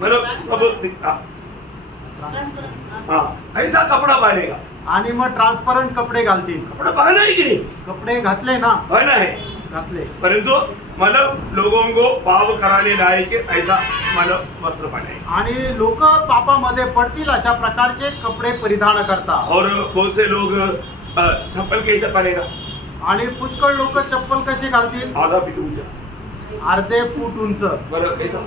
मतलब सब दिखता, हाँ ऐसा कपड़ा पहनेगा, आणि मग ट्रान्सपरंट कपडे घालतील। कपड़ा पहना ही नहीं, कपडे घातले ना, पहना है घातले, परंतु मतलब लोगों को पाप कराने लायक ऐसा मतलब वस्त्र पहने, आणि लोक पापामध्ये पडतील अशा प्रकारचे कपडे परिधान करतात। और बहुत से लोग चप्पल कैसे पहनेगा, आणि पुष्कळ लोक चप्पल कसे घालतील, आधा फीट ऊंचा, अर्धे फूट उंच, बरं कैसा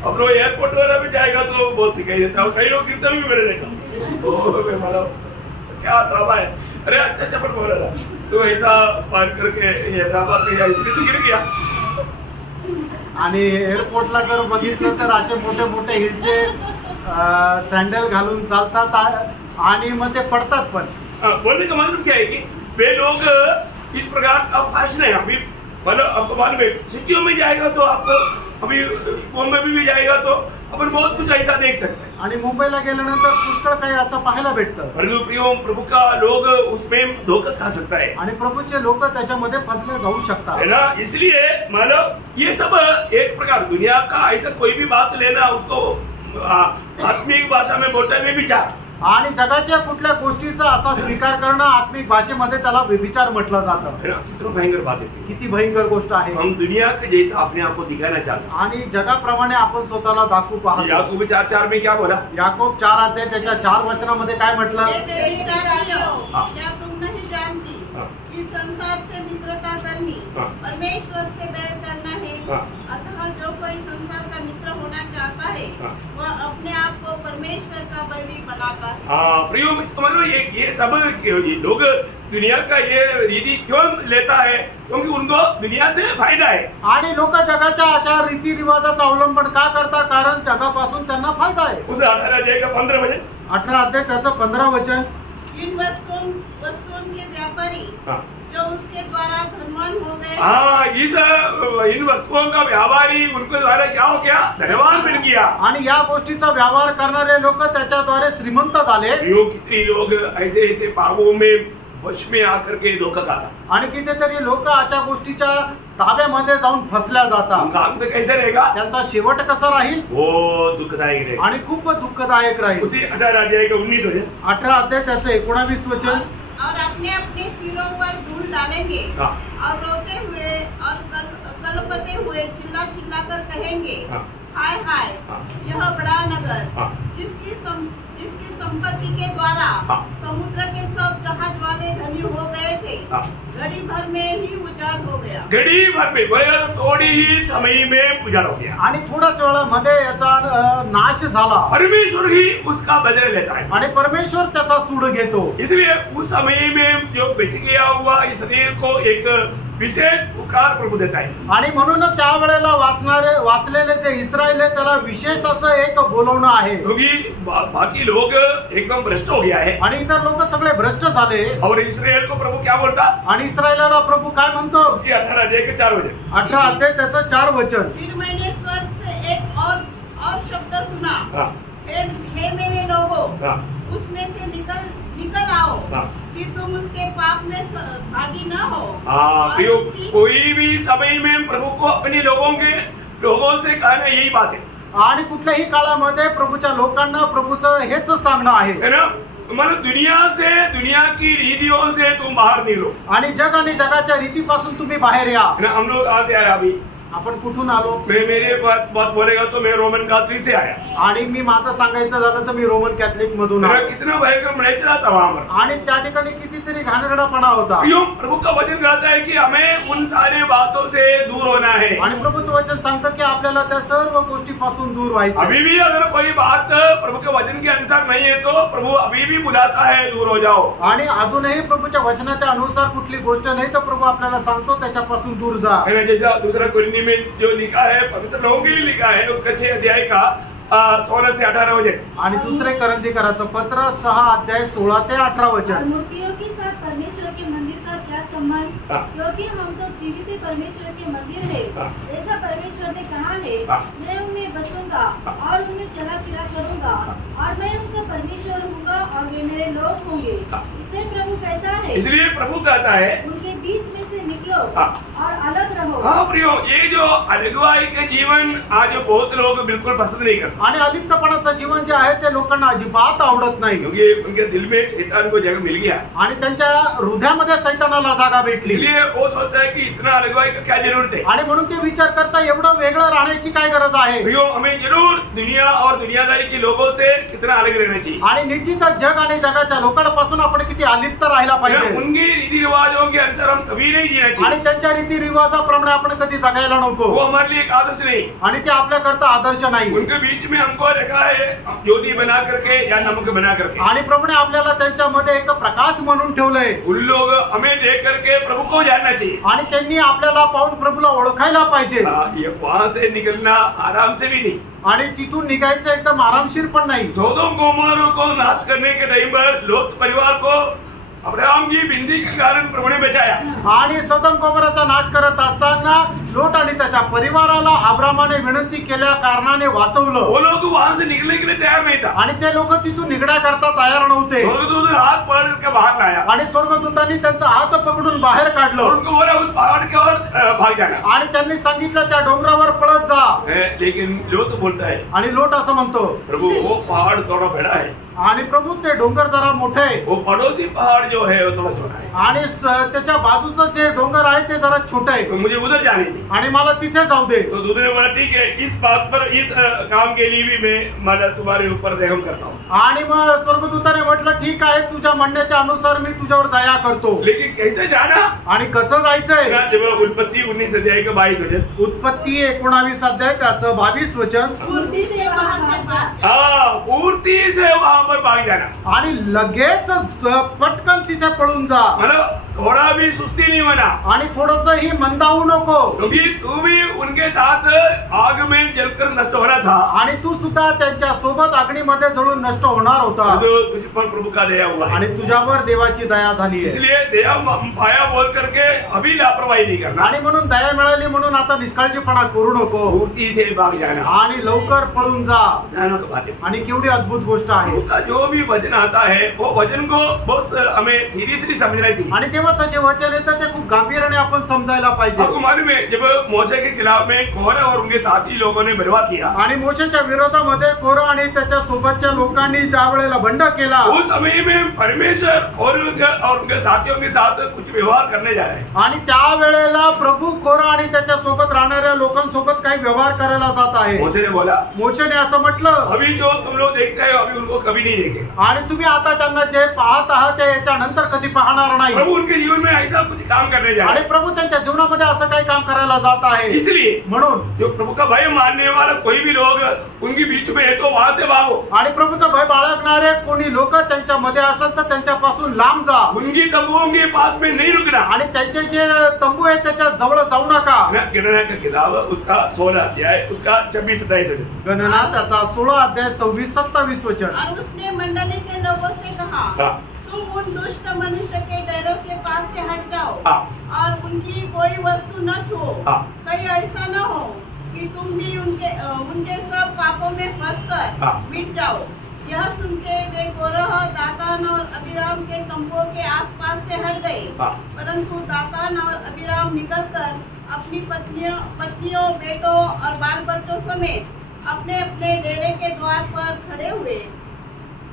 अब लोग एयरपोर्ट वगैरह भी जाएगा तो बहुत दिखाई देता है, कई लोग कीर्तन भी मेरे देखा, मतलब क्या ड्रामा है, अरे अच्छा चप्पल बोल रहा तो ऐसा पार करके ये ड्रामा तो गिर गया। आणि एअरपोर्टला जर बघितलं तर असे मोठे मोठे हिलचे सॅन्डल घालून चालतात, आणि मग ते पडतात पण। बोलने का मतलब क्या है कि वे लोग इस प्रकार का भाषण है, अभी मतलब आपको मालूम है सिटियों में जाएगा तो आपको, अभी मुंबई में भी जाएगा तो अपन बहुत कुछ ऐसा देख सकते हैं, आणि मुंबईला गेल्यानंतर पुष्कळ काही असं पाहायला भेटतं, परंतु प्रियो प्रभु का लोग उसमें धोखा खा सकता है, आणि प्रभूचे लोक त्याच्यामध्ये फसले जाऊ शकतात, है ना। इसलिए मतलब ये सब एक प्रकार दुनिया का ऐसा कोई भी बात लेना उसको आत्मिक भाषा में बोलता है विचार, आणि जगाच्या कुठल्या गोष्टीचा असा स्वीकार करणं आत्मिक भाषेमध्ये त्याला व्यभिचार म्हटलं जातं। कितना भयंकर बात है, किती भयंकर गोष्ट आहे। हम दुनिया के जैसा अपने आप को दिखाना चाहते हैं, आणि जगाप्रमाणे आपण स्वतःला दाखवू पाहतो। याकूब 4:4 में क्या बोला, याकोब 4 अध्याय त्याच्या 4 वचनामध्ये काय म्हटलं, क्या तुम नहीं जानती इस संसार से मित्रता करनी परमेश्वर से बैर करना है। अतः जो कोई संसार का मित्र होना चाहता है वह अपने आप को परमेश्वर का बैरी बनाता है। प्रियो समझ लो, ये सब लोग दुनिया का ये रीति क्यों लेता है? क्योंकि उनको दुनिया से फायदा है। आणि लोक जगाच्या अशा रीती रिवाजाचा अवलंबन का करता? कारण जगापासून त्यांना फायदा आहे। उस 18 अध्याय का 15 वचन, 18 अध्याय त्याचं 15 वचन, इन वस्तुओं के व्यापारी जो उसके द्वारा धनवान हो गए। इन वस्तुओं का व्यापारी उनके द्वारा क्या हो गया? धनवान बन गया। आणि या गोष्टीचा व्यवहार करणारे लोक त्याच्याद्वारे श्रीमंत झाले। कितने लोग ऐसे ऐसे पापों में वश में आकर के धोखा खाता। आणि कितीतरी लोक अशा गोष्टीच्या ताब्यामध्ये जाऊन फसल्या जातात। उनका अंत कैसे रहेगा? त्यांचा शेवट कसा राहील? वो दुःखदायक रहेगा आणि खूप दुःखदायक राहील। उसी 18 अध्याय का 19 वचन, 18 अध्याय त्याचं 19 वचन, और अपने अपने सिरों पर धूल डालेंगे और रोते हुए और कलपते हुए चिल्ला चिल्ला कर कहेंगे, हाय हाय यह बड़ा नगर जिसकी संपत्ति के द्वारा समुद्र के सब जहाज वाले धनी हो गए थे, घड़ी भर में ही उजाड़ हो गया। घड़ी भर में बरं, थोड़ी ही समय में उजाड़ हो गया। आणि थोड्याच वेळामध्ये याचा नाश झाला। परमेश्वर ही उसका बदला लेता है आणि परमेश्वर त्याचा सूड घेतो। इसलिए उस समय में जो बच गया हुआ इसराइल को एक विशेष पुकार प्रभु देता है। आणि म्हणून त्या वेळेला वाचलेले जे इस्रायल आहे त्याला विशेष असं एक बोलवणं आहे। क्योंकि बाकी लोग एकदम भ्रष्ट हो गया है आणि इतर लोक सगळे भ्रष्ट झाले। और इसराइल को प्रभु क्या बोलता? आणि इस्रायलाला प्रभु काय म्हणतो? उसकी 18 अध्याय के 4 वचन, 18 अध्याय त्याचं 4 वचन, फिर मैंने स्वर्ग से एक और शब्द सुना, हे मेरे लोगों, उसमें से निकल आओ कि तुम उसके पाप में भागी न हो। कोई भी समय में प्रभु को अपने लोगों से कहना यही बात है। आणि कुठल्याही काळामध्ये प्रभूच्या लोकांना प्रभूचं हेच सांगणं आहे ना, मतलब दुनिया की रीतियों से तुम बाहर निकलो। आणि जग आणि जगाच्या रीतीपासून तुम्ही बाहेर या। हम लोग कहाँ से आए अभी? आपण कुठून आलो? मेरे बात बोलेगा तो मैं रोमन कैथोलिक से आया। आणि मी माझं सांगायचं झालं तर मी रोमन कॅथलिक मधून आलो। कितना भयंकर मलेचरा था वहाँ पर, आणि त्या ठिकाणी कितीतरी घाणेरडापणा होता। प्रभु का वचन कहता है कि हमें उन सारी बातों से दूर होना है। आणि प्रभूचं वचन सांगतं की आपल्याला त्या सर्व गोष्टीपासून दूर व्हायचं। अभी भी अगर कोई बात प्रभु के वचन के अनुसार नहीं है तो प्रभु अभी भी बुलाता है, दूर हो जाओ। आणि अजूनही प्रभूच्या वचनाच्या अनुसार कुठली गोष्ट नाही तर प्रभू आपल्याला सांगतो त्याच्यापासून दूर जा। जैसा दूसरा कोरिन्थी में जो लिखा है, पवित्र लोगों के लिए लिखा है, उसका 6 अध्याय का 16 से 18 वचन, आणि दुसरे करंथीकराचं पत्र 6 अध्याय 16 ते 18 वचन। मूर्तियों के साथ परमेश्वर के मंदिर का क्या संबंध? क्योंकि हम तो जीवित परमेश्वर के मंदिर है। ऐसा परमेश्वर ने कहा है, मैं उनमें बसूंगा और उनमें चला फिरा करूंगा और मैं उनका परमेश्वर हूँगा और वे मेरे लोग होंगे। इसलिए प्रभु कहता है उनके बीच में से निकलो और अलग रहो। हाँ प्रियो, ये जो अलगवाई के जीवन आज बहुत लोग बिल्कुल पसंद नहीं करते। आणि अलिप्तपणाचं जीवन जे आहे ते लोकांना अजिबात आवडत नाही, क्योंकि उनके दिल में शैतान को जगह मिल गया आणि त्यांच्या हृदयामध्ये शैतानाला जागा भेटली। इसलिए वो सोचता है कि इतना अलगवाई का क्या जरूरत है, आणि म्हणून ते विचार करता एवढं वेगळं राहण्याची काय गरज आहे। प्रियो, हमें जरूर दुनिया और दुनियादारी के लोगों से कितना अलग रहना चाहिए। आणि निश्चितच जग आणि जगाच्या लोकांपासून आपण किती अलिप्त राहायला पाहिजे। उनके रीति रिवाजों के अनुसार हम कभी नहीं जीना चाहिए, आणि त्यांच्या रीती रिवाजाप्रमाणे आपण कधी जगायला नको। वो हमारे लिए एक आदर्श नहीं, आणि ते आपल्याकरता आदर्श नाही। उनके बीच में हमको रखा है ज्योति बना करके या नमक बना करके, आणि प्रभूने आपल्याला त्यांच्यामध्ये एक प्रकाश म्हणून ठेवलंय। उन लोग हमें देख करके प्रभु को जानना चाहिए, आणि त्यांनी आपल्याला पाहून प्रभूला ओळखायला पाहिजे। वहां से निकलना आराम से भी नहीं, आणि तिथून निघायचं एकदम आरामशीर पण नाही। सोदोम गोमोरा को नाश करने के टाइम पर लोत परिवार को अब्राहम की बिंदी के कारण प्रभु ने बचाया। आणि सदम गोमोराचा नाश करत असताना लोट आणि त्याच्या परिवाराला अब्रामाने विनंती केल्या कारणाने वाचवलं। वो लोग वहां से निकलने के लिए तैयार नहीं था, आणि ते लोक तिथून निघण्याकरता तयार नव्हते। स्वर्गदूत हाथ पकड़ के बाहर लाया, आणि स्वर्गदूतांनी त्यांचा हात पकडून बाहेर काढलं। उनको बोला उस पहाड़ की ओर भाग जाना, आणि त्यांनी सांगितलं त्या डोंगरावर पळत जा। लेकिन लोत बोलता है, आणि लोट असं म्हणतो, प्रभु वो पहाड़ थोड़ा बड़ा है। आणि प्रभू ते डोंगर जरा मोठे आहे, वो पड़ोसी पहाड़ जो है वो थोड़ा छोटा है, आणि त्याच्या बाजूचं जे डोंगर आहे ते जरा छोटे आहे, तो मुझे उधर जाने दे। दे आणि मला तिथे जाऊ दे. तो दूत ने बोला ठीक है, इस बात पर, इस काम के लिए भी मैं तुम्हारे ऊपर रहम करता हूँ. आणि मग स्वर्गदूताने म्हटलं ठीक आहे, तुझ्या म्हणण्याच्या अनुसार मी तुझ्यावर दया करतो. लेकिन कैसे जाना? आणि कसं जायचंय? उत्पत्ति 19 अध्याय का 22 वचन. उत्पत्ती 19 अध्याय त्याचं 22 वचन. पूर्ति से वहाँ से भाग. हाँ, पूर्ति से वहाँ पर भाग जाना. आणि लगेच पटकन तिथे पळून जा. मतलब थोड़ा भी सुस्ती नहीं होना. आणि थोडंसंही मंदावू नको. क्योंकि तू भी उनके साथ आग में जलकर नष्ट होना था. आणि तू सुद्धा त्यांच्या सोबत अग्नीमध्ये जळून नष्ट होणार होता. तुझ पर प्रभु का दया हुआ है. आणि तुझ्यावर देवाची दया झाली आहे. इसलिए दया पाया बोल करके अभी लापरवाही नहीं करना. आणि म्हणून दया मिळाली म्हणून आता निष्काळजीपणा करू नको. पूर्ति से भाग जाना. आणि लवकर पळून जा. आणि केवढी अद्भुत गोष्ट आहे. उसका जो भी वचन आता है वो वचन को बहुत हमें सीरियसली समझना चाहिए. आणि तेव्हाच जे वचन येतं ते खूप गांभीर्याने आपण समजायला पाहिजे. आपको मालूम है जब मोशे के खिलाफ में कोरह और उनके साथी लोगों ने बलवा किया, आणि मोशेच्या विरोधामध्ये कोरह आणि त्याच्या सोबतच्या लोकांनी ज्या वेळेला बंड केला, उस समय में परमेश्वर और उनके साथियों के साथ कुछ व्यवहार करने जा रहे हैं. आणि त्या वेळेला प्रभू कोरह आणि त्याच्या सोबत राहणाऱ्या लोकांसोबत काही व्यवहार करायला जात आहे. मोशे ने बोला, मोशेने असं म्हटलं, अभी जो तुम लोग देखते हो अभी उनको कभी नहीं देखे. आणि तुम्ही आता त्यांना जे पाहत आहात ते याच्यानंतर कधी पाहणार नाही. प्रभु उनके जीवन में ऐसा कुछ काम करने जा रहे आणि हैं. प्रभू त्यांच्या जीवनामध्ये असं काही काम करायला जात आहे. इसलिए म्हणून जो प्रभु का भय मानने वाला कोई भी लोग उनके बीच में है तो वहां से भागो. आणि प्रभूचा भय बाळगणारे कोणी लोक त्यांच्या मध्ये असेल तर त्यांच्यापासून लांब जा. उनकी तंबुओं के पास में नहीं रुकना. आणि त्यांचे जे तंबू आहेत त्याच्या जवळ जाऊ नका. गणना का किताब उसका 16 अध्याय उसका 26-27 वचन. गणना त्याचा 16 अध्याय 26-27 वचन. और उसने मंडली के लोगों से कहा, तुम उन दुष्ट मनुष्य के डरों के पास से हट जाओ और उनकी कोई वस्तु न छुओ. कहीं ऐसा न हो कि तुम भी उनके सब पापों में फंसकर मिट जाओ. यह सुन के वे कोरह, दातान और अबीराम के तंबुओं के आसपास से हट गए. परंतु दातान और अबीराम निकलकर अपनी पत्नियों, बेटों और बाल बच्चों समेत अपने अपने डेरे के द्वार पर खड़े हुए.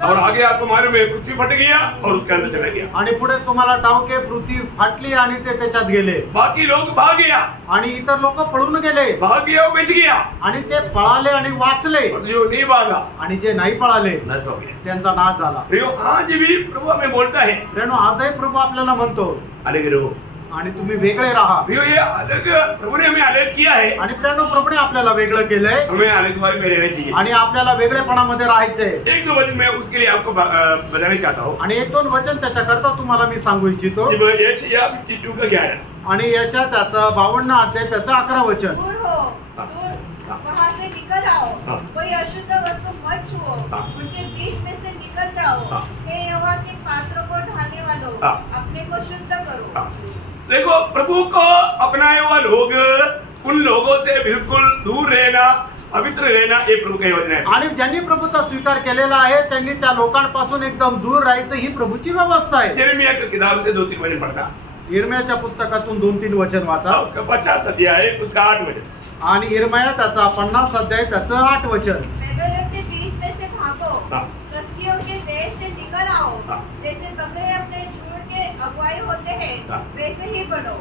और आगे आपको मालूम है पृथ्वी फट गया और उसके अंदर चला गया. आणि पुढे तुम्हाला ठाऊक आहे पृथ्वी फाटली आणि ते त्याच्यात गेले. बाकी लोग भाग गया आणि इतर लोक पळून गेले. भाग गया और बच गया. आणि ते पळाले आणि वाचले. और जो नहीं भागा आणि जे नाही पळाले नष्ट हो गया. त्यांचा नाश झाला. आज भी प्रभु हमें बोलता है, आजही प्रभू आपल्याला म्हणतो अलग रहो. आणि तुम्ही वेगळे राहा. ये अलग प्रभु ने हमें अलग किया है. आणि प्रभूने आपल्याला वेगळं केलंय. हमें अलग में रहना चाहिए. आणि आपल्याला वेगळेपणामध्ये राहायचंय. एक दो वचन मैं उसके लिए आपको बताना चाहता हूँ. आणि 1-2 वचन त्याच्याकरता तुम्हाला मी सांगू इच्छितो. यशायाह 52 का 11. आणि यशा त्याचा 52 अध्याय त्याचं 11 वचन. दूर हो, वहाँ से निकल आओ. कोई अशुद्ध वस्तु मत छुओ. उनके बीच में से निकल जाओ. हे यहोवा के पात्रों को ढालने वालों, अपने को शुद्ध करो. देखो प्रभु को अपनाए हुआ लोग उन लोगों से बिल्कुल दूर रहना, पवित्र रहना ये प्रभु की योजना है. आणि ज्यांनी प्रभूचा स्वीकार केलेला आहे त्यांनी त्या लोकांपासून एकदम दूर राहायचं ही प्रभूची व्यवस्था आहे. यिर्मयाह की किताब से 2-3 वचन पढ़ना. यिर्मयाच्या पुस्तकातून 2-3 वचन वाचा. उसका 50 अध्याय उसका 8 वचन. आणि यिर्मयाह त्याचा 50 अध्याय त्याचं 8 वचन. बेगैरों के बीच में से भागो, कसदियों के देश से निकल आओ. जैसे बकरे अपने झुंड के अगुवाई होते हैं वैसे ही बनो.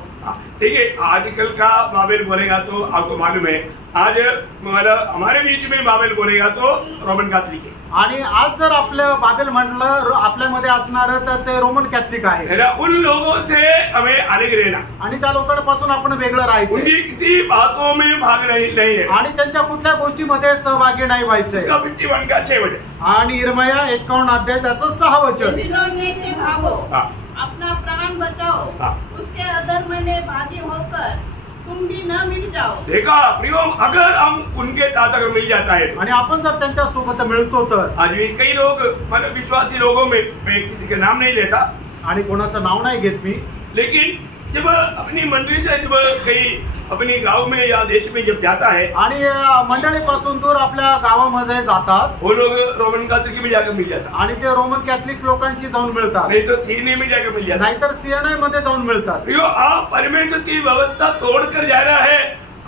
ठीक है, आजकल का बाबेल बोलेगा तो आपको मालूम है आज मतलब हमारे बीच में बाबेल बोलेगा तो रोमन कैथोलिक है. आणि आज जर आपलं बाबेल म्हटलं आपल्यामध्ये असणार तर ते रोमन कॅथलिक आहे. उन लोगों से हमें अलग रहना. आणि त्या लोकांपासून आपण वेगळं राहायचं. उनकी किसी बातों में भाग नहीं है. आणि त्यांच्या कुठल्या गोष्टीमध्ये सहभागी नाही व्हायचंय. 51 का 6 वचन. आणि यिर्मयाह 51 अध्याय त्याचं 6 वचन. बेबीलोन में से भागो, अपना प्राण बचाओ. उसके अधर्म में भागी होकर तुम भी न मिल जाओ. देखा प्रियो, अगर हम उनके साथ अगर मिल जाता है आणि आपण जर त्यांच्या सोबत मिळतो तर. आज भी कई लोग मतलब विश्वासी लोगों में मैं किसी का नाम नहीं लेता आणि कोणाचं नाव नाही घेत मी, लेकिन जब अपनी मंडली से जब कहीं अपनी गांव में या देश में जब जाता है आणि मंडळीपासून दूर आपल्या गावामध्ये जातात, वो लोग रोमन कैथोलिक में जाकर मिल जाता. आणि ते रोमन कॅथलिक लोकांशी जाऊन मिळतात. नहीं तो सीएनए में जाकर मिल जाता. नाहीतर सीएनए मध्ये जाऊन मिळतात. आप परमेश्वर की व्यवस्था तोड़कर जा रहा है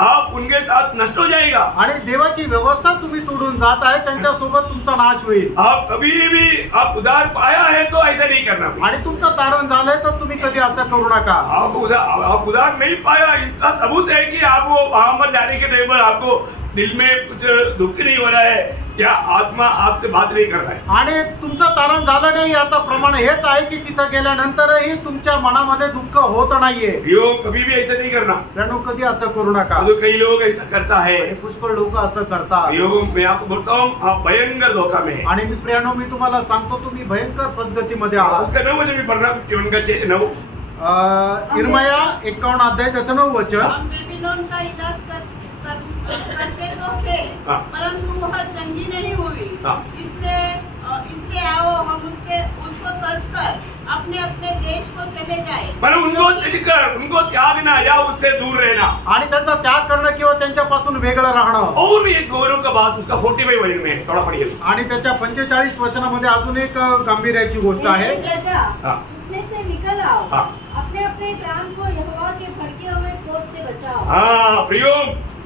आप उनके साथ नष्ट हो जाएगा। आणि देवाची व्यवस्था तुम्ही तोडून जात आहे, त्यांच्यासोबत तुमचा नाश होईल। आप कभी भी आप उधार पाया है तो ऐसा नहीं करना। आणि तुमचं तारण झालंय तर तुम्ही कधी असं करू नका। आप उधार नहीं पाया, इसका सबूत है कि आप वो वहां पर जाने के टाइम पर आपको दिल में कुछ दुख नहीं हो रहा है या आत्मा आपसे बात नहीं कर रहा है। आणि तुमचं तारण झालं नाही याचं प्रमाण हेच आहे की तिथं गेल्यानंतरही तुमच्या मनामध्ये दुःख होत नाहीये। कभी भी ऐसा नहीं करना। त्यानं कधी असं करू नका। तो कई लोग ऐसा करता है, पुष्कळ लोक असं करतात। मैं आपको बोलता हूँ आप भयंकर धोखा में है। आणि मी प्रियानो मी तुम्हाला सांगतो तुम्ही भयंकर फसगतीमध्ये आहात। उसका 9 वचन भी पढ़ना 51 का 9। इर्मया 51 अध्याय त्याचं 9 वचन। हम बेबीलोन का इलाज करते तो थे, परंतु वह चंगी नहीं हुई। इसलिए आओ हम उसको तज कर अपने अपने देश को चले जाए। मतलब उनको तजकर, उनको त्यागना या उससे दूर रहना आणि त्यांचा त्याग करणं किंवा त्यांच्यापासून वेगळं राहणं। और भी एक गौरव का बात उसका 45 वचन में है, थोड़ा पढ़िए। आणि त्याच्या 45 वचनामध्ये अजून एक गांभीर्याची गोष्ट आहे। उसमें से निकल आओ, अपने अपने प्राण को यहोवा के भड़के हुए कोप से बचाओ। हाँ प्रियो,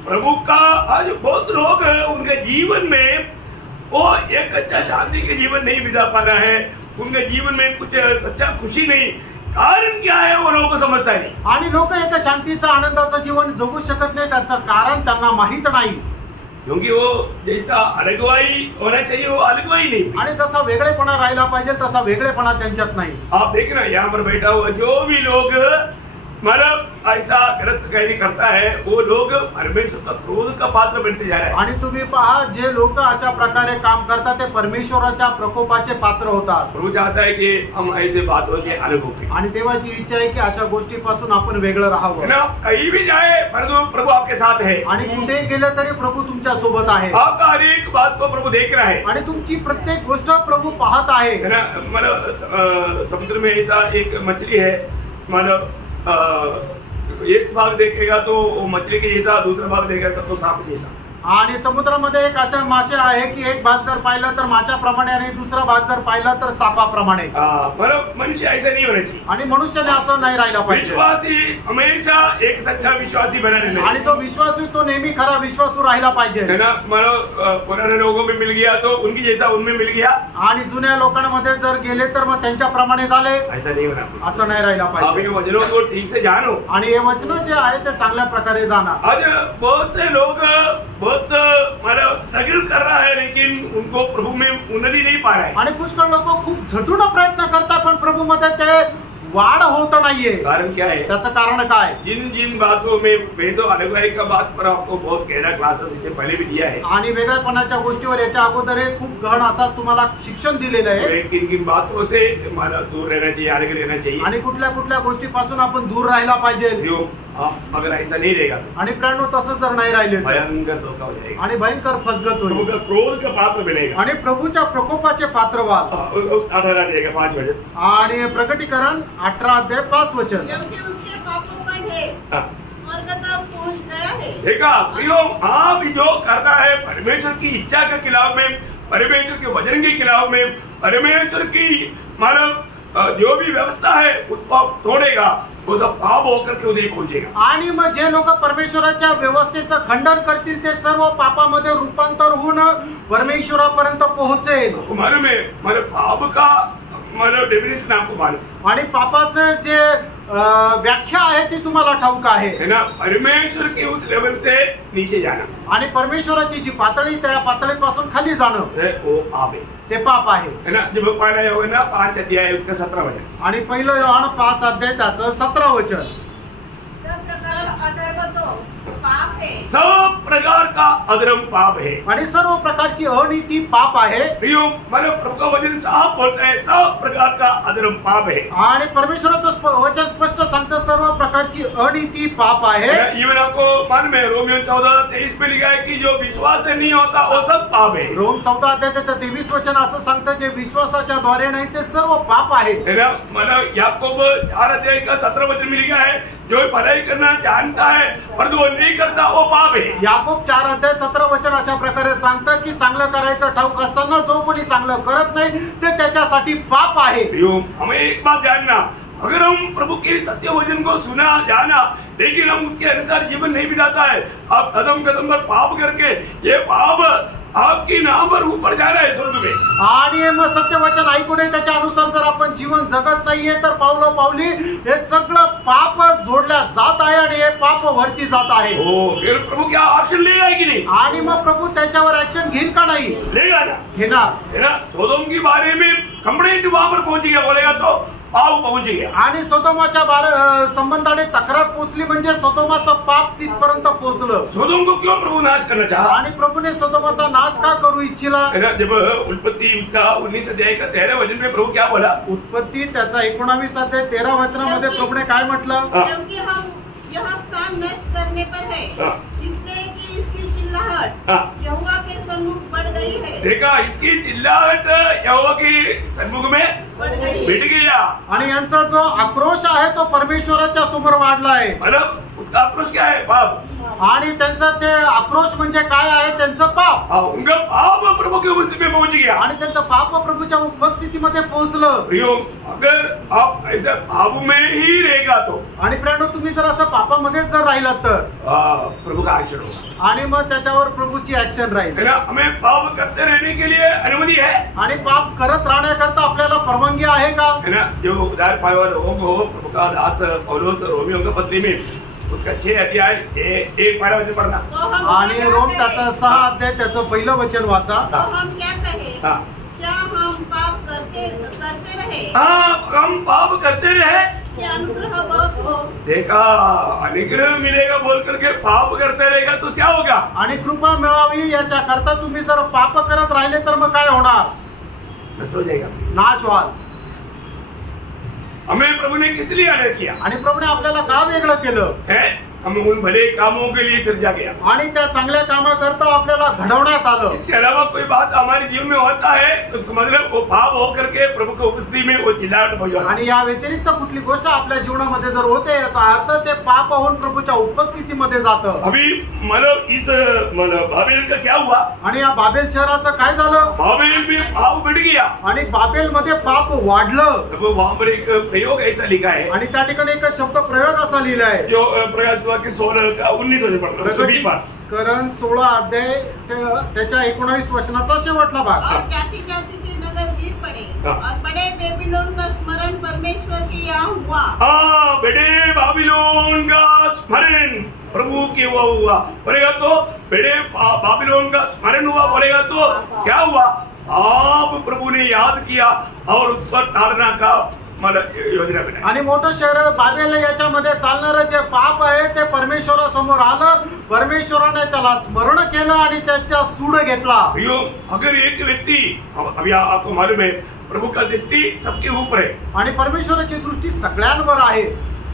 प्रभु का आज बहुत लोग उनके जीवन में वो एक अच्छा शांति के जीवन नहीं बिता पा रहा है, उनके जीवन में कुछ सच्चा खुशी नहीं। कारण क्या है वो लोगों को समझता नहीं। आणि लोक एका शांतीचं आनंदाचं जीवन जगू शकत नाही, त्याचं कारण त्यांना माहित नाही। क्योंकि वो जैसा अलगवाई होना चाहिए वो अलगवाई नहीं, आणि जसा वेगळेपणा राहिला पाहिजे तसा वेगळेपणा त्यांच्यात नाही। आप देखना यहाँ पर बैठा हुआ जो भी लोग मतलब ऐसा गलत कार्य करता है वो लोग परमेश्वर का क्रोध का पात्र बनते जा रहे हैं। आणि तुम्ही पहा जे लोक अशा प्रकारे काम करतात ते परमेश्वराच्या प्रकोपाचे पात्र होतात। प्रभु चाहता है कि हम ऐसे बातों से अलग होके, आणि देवाची इच्छा आहे की अशा गोष्टीपासून आपण वेगळं राहावं। ना कहीं भी जाए परंतु प्रभु आपके साथ है। आणि कुठेही गेलं तरी प्रभु तुमच्या सोबत आहे। आपका हर एक बात को प्रभु देख रहा है आणि तुमची प्रत्येक गोष्ट प्रभु पाहत आहे। ना मतलब समुद्र में ऐसा एक मछली है, मतलब एक भाग देखेगा तो मछली के जैसा, दूसरा भाग देखेगा तो सांप जैसा। आणि समुद्रामध्ये एक अशा मासे आहे की एक भाग जर पाहिला तर माशाप्रमाणे आणि दुसरा भाग जर पाहिला तर सापाप्रमाणे। मतलब मनुष्य ऐसा नहीं होना चाहिए। आणि मनुष्याने असं नाही राहिला पाहिजे। विश्वासी हमेशा एक सच्चा विश्वासी बना रहना। आणि जो विश्वासू तो नेहमी खरा विश्वासू राहिला पाहिजे। है ना, मतलब पुराने लोगों में मिल गया तो उनकी जैसा उनमें मिल गया। आणि जुन्या लोकांमध्ये जर गेले तर मग त्यांच्याप्रमाणे झाले, ऐसा नहीं होना। असं नाही राहिला आप पाहिजे। ये वचनों को ठीक से जानो। आणि हे वचन जे आहे ते चांगल्या प्रकारे जाणा। आज बहुत से लोग बहुत मतलब स्ट्रगल कर रहा है लेकिन उनको प्रभु में उन्नति नहीं पा रहा है। आणि पुष्कळ लोक खूप झटून प्रयत्न करतात पण प्रभू मध्ये ते वाढ होत नाहीये। कारण क्या है? त्याचं कारण काय? जिन जिन बातों में मैं तो अलगवाई का बात पर आपको बहुत गहरा क्लासेस इससे पहले भी दिया है। आणि वेगळेपणाच्या गोष्टीवर याच्या अगोदर खूप गहन असा तुम्हाला शिक्षण दिलेलं आहे। किन किन बातों से मला दूर रहना चाहिए, अलग रहना चाहिए। आणि कुठल्या कुठल्या गोष्टीपासून आपण दूर राहायला पाहिजे। अगर ऐसा नहीं रहेगा आणि प्राणो तसं जर नाही राहिले भयंकर धोखा हो जाएगा आणि भयंकर फसगत होईल। क्रोध का पात्र बनेगा आणि प्रभूच्या प्रकोपाचे पात्र व्हाल। 18 अध्याय का 5 वचन। आणि प्रकटीकरण 18 अध्याय 5 वचन। क्योंकि उसके पापों का ढेर स्वर्ग तक पहुंच गया है। देखा प्रियो, आप जो करता है परमेश्वर की इच्छा के खिलाफ में, परमेश्वर के वचन के खिलाफ में, परमेश्वर की मानव जो भी व्यवस्था है उसको तोड़ेगा, वो सब पाप होकर के उदय पहुंचेगा। आणि मग जे लोक परमेश्वराच्या व्यवस्थेचं खंडन करतील ते सर्व पापामध्ये रूपांतर होऊन परमेश्वरापर्यंत पोहोचेल। मालूम है मतलब पाप का मतलब डेफिनेशन आपको मालूम। आणि पापाचं जे व्याख्या आहे ती तुम्हाला ठाऊक आहे ना, परमेश्वर के उस लेवल से नीचे जाना। आणि परमेश्वराची जी पातळी त्या पातळीपासून खाली जाणं वो पाप है, ते पाप आहे। है ना। जब पहला होगा ना 5 अध्याय उसका 17 वचन। आणि पहिलं योहान 5 अध्याय त्याचं 17 वचन। सब प्रकार अधर्म तो पाप है। सब प्रकार का अधर्म पाप है। आणि सर्व प्रकारची अनीती पाप आहे। प्रियो, मतलब प्रभु का वचन साफ बोलता है सब प्रकार का अधर्म पाप है। आणि परमेश्वराचं वचन स्पष्ट सांगतं सर्व प्रकारची अनीती पाप आहे। इवन आपको मालूम है रोमियो 14:23 में लिखा है कि जो विश्वास से नहीं होता वो सब पाप है। रोम 14 अध्याय त्याचं 23 वचन असं सांगतं जे विश्वासाच्या द्वारे नाही ते सर्व पाप आहे। है ना, मतलब याकूब 4 अध्याय का 17 वचन में लिखा है जो भलाई करना जानता है परंतु वो नहीं करता वो पाप है। याकूब 4 अध्याय 17 वचन अशा प्रकारे सांगतं की चांगलं करायचं ठाऊक असताना जो कोणी चांगलं करत नाही ते त्याच्यासाठी पाप आहे। हमें एक बात जानना, अगर हम प्रभु के सत्य वचन को सुना जाना लेकिन हम उसके अनुसार जीवन नहीं बिताता है। आप कदम कदम पर पाप करके ये पाप आपकी नाम पर ऊपर जा रहा है स्वर्ग में। आणि मग सत्यवचन ऐकून त्याच्या अनुसार जर आपण जीवन जगत नाहीये तर पावली हे सगळं पाप जोडल्या जात आहे आणि हे पाप वरती जात आहे। हो, फिर प्रभु क्या एक्शन लेगा कि नहीं? आणि मग प्रभु त्याच्यावर ऍक्शन घेईल का नाही? लेगा ना, घेणार है ना। सोदोम के बारे में कंप्लेंट वहां पर पहुंच गया, बोलेगा तो पाप पहुंच गया। आणि सोदोमाच्या संबंधाने तक्रार पोहोचली म्हणजे सोदोमाचं पाप तिथपर्यंत पोहोचलं। सोदोम को क्यों प्रभु नाश करना चाहा? आणि प्रभूने सोदोमाचा नाश का करू इच्छिला? जब उत्पत्ति उसका 19 अध्याय का 13 वचन में प्रभु क्या बोला? उत्पत्ती त्याचा 19 अध्याय 13 वचनामध्ये प्रभूने काय म्हटलं? क्योंकि हम यहाँ स्थान नष्ट करने पर है, इसलिए कि इसकी चिल्लाहट यहोवा के सम्मुख बढ़ गई है। देखा, इसकी चिल्लाहट यहोवा के सम्मुख में बढ़ गया। आणि यांचा जो आक्रोश आहे तो परमेश्वराच्या समोर वाढला आहे। मतलब उसका आक्रोश क्या है? पाप। आणि त्यांचा ते आक्रोश म्हणजे काय आहे? त्यांचं पाप। उनका पाप प्रभु की उपस्थिति में पहुंच गया आणि त्यांचं पाप प्रभूच्या उपस्थितीमध्ये पोहोचलं। प्रियो, अगर आप ऐसे पाप में ही रहेगा तो, आणि प्रियानो तुम्ही जर असं पापामध्येच जर राहिलात तर प्रभु का एक्शन होगा। आणि मग त्याच्यावर प्रभूची ऍक्शन राहील। है ना, हमें पाप करते रहने के लिए अनुमति है। आणि पाप करत राहण्याकरता आपल्याला परवानगी आहे का? है ना, जो उद्धार पाए वाले लोगों को प्रभु का दास पौलुस रोमियों के पत्री में उसका 6 अध्याय 1-12 वचन पढ़ना। आणि रोम त्याचा 6 अध्याय त्याचं पहिलं वचन वाचा। तो हम क्या कहे? क्या हम पाप करते रहे? हम पाप करते रहे, क्या अनुग्रह बहुत हो? देखा, अनुग्रह मिलेगा बोल करके पाप करते रहेगा तो क्या होगा? आणि कृपा मिळावी याच्या करता तुम्ही जर पाप करत राहिले तर मग काय होणार? नष्ट हो जाएगा। नाश व्हाल। हमें प्रभु ने किस लिए अलग किया? आणि प्रभूने आपल्याला का वेगळं केलं? है, हम उन भले कामों के लिए सृजा गया। आणि त्या चांगल्या कामाकरता आपल्याला घडवण्यात आलं। इसके अलावा कोई बात हमारे जीवन में होता है, उसका मतलब वो पाप हो करके प्रभु की उपस्थिति में वो चिल्लाहट हो जाता है। आणि या व्यतिरिक्त कुठली गोष्ट आपल्या जीवनामध्ये जर होते याचा अर्थ ते पाप होऊन प्रभूच्या उपस्थितीमध्ये जातं। अभी मतलब इस बाबेल का क्या हुआ? आणि या बाबेल शहराचं काय झालं? बाबेल में पाप बढ़ गया आणि बाबेल मध्ये पाप वाढलं। तो वहां पर एक प्रयोग ऐसा लिखा है, आणि त्या ठिकाणी एक शब्द प्रयोग असा लिहिला आहे जो प्रयास हुआ कि 16 का 19 वचन पढ़ना, सभी बात। करण 16 अध्याय त्याच्या 19 वचनाचा शेवटला भाग। और जाति जाति के नगर गिर पड़े और बड़े बेबीलोन का स्मरण परमेश्वर के यहाँ हुआ। हाँ, बड़े बाबिलोन का स्मरण प्रभु के हुआ बोलेगा तो, बड़े बाबिलोन का स्मरण हुआ बोलेगा तो क्या हुआ? आप प्रभु ने याद किया और उस पर ताड़ना का योजना बनाई। आणि मोठं शहर बाबेल याच्यामध्ये चालणारं जे पाप आहे ते परमेश्वरासमोर आलं। परमेश्वराने त्याला स्मरण केलं आणि त्याचा सूड घेतला। प्रियो, अगर एक व्यक्ति, अभी आपको मालूम है प्रभु का दृष्टि सबके ऊपर है आणि परमेश्वराची दृष्टी सगळ्यांवर आहे।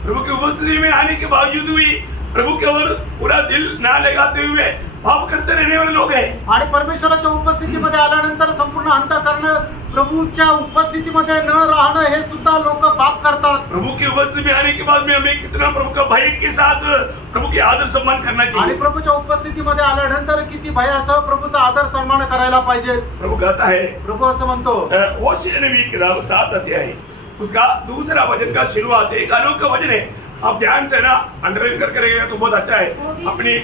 प्रभु की उपस्थिति में आने के बावजूद भी प्रभु के ओर पूरा दिल ना लगाते हुए पाप करते रहने वाले लोग हैं। आणि परमेश्वराच्या उपस्थितीमध्ये आल्यानंतर संपूर्ण अंतःकरण प्रभूच्या उपस्थितीमध्ये न राहणं हे सुद्धा लोक पाप करतात। प्रभु की उपस्थिति में आने के बाद में हमें कितना प्रभु का भय के साथ प्रभु के आदर सम्मान करना आणि चाहिए। प्रभूच्या उपस्थितीमध्ये आल्यानंतर किती भयासह प्रभूचा आदर सन्मान करायला पाहिजे। प्रभु कहता है, प्रभू असं म्हणतो, होशे नबी की किताब 7 अध्याय उसका दूसरा वचन का शुरुआत एक अनोखा वचन है। आप ध्यान से ना अंडरलाइन करके रहेगा तो बहुत अच्छा है अपनी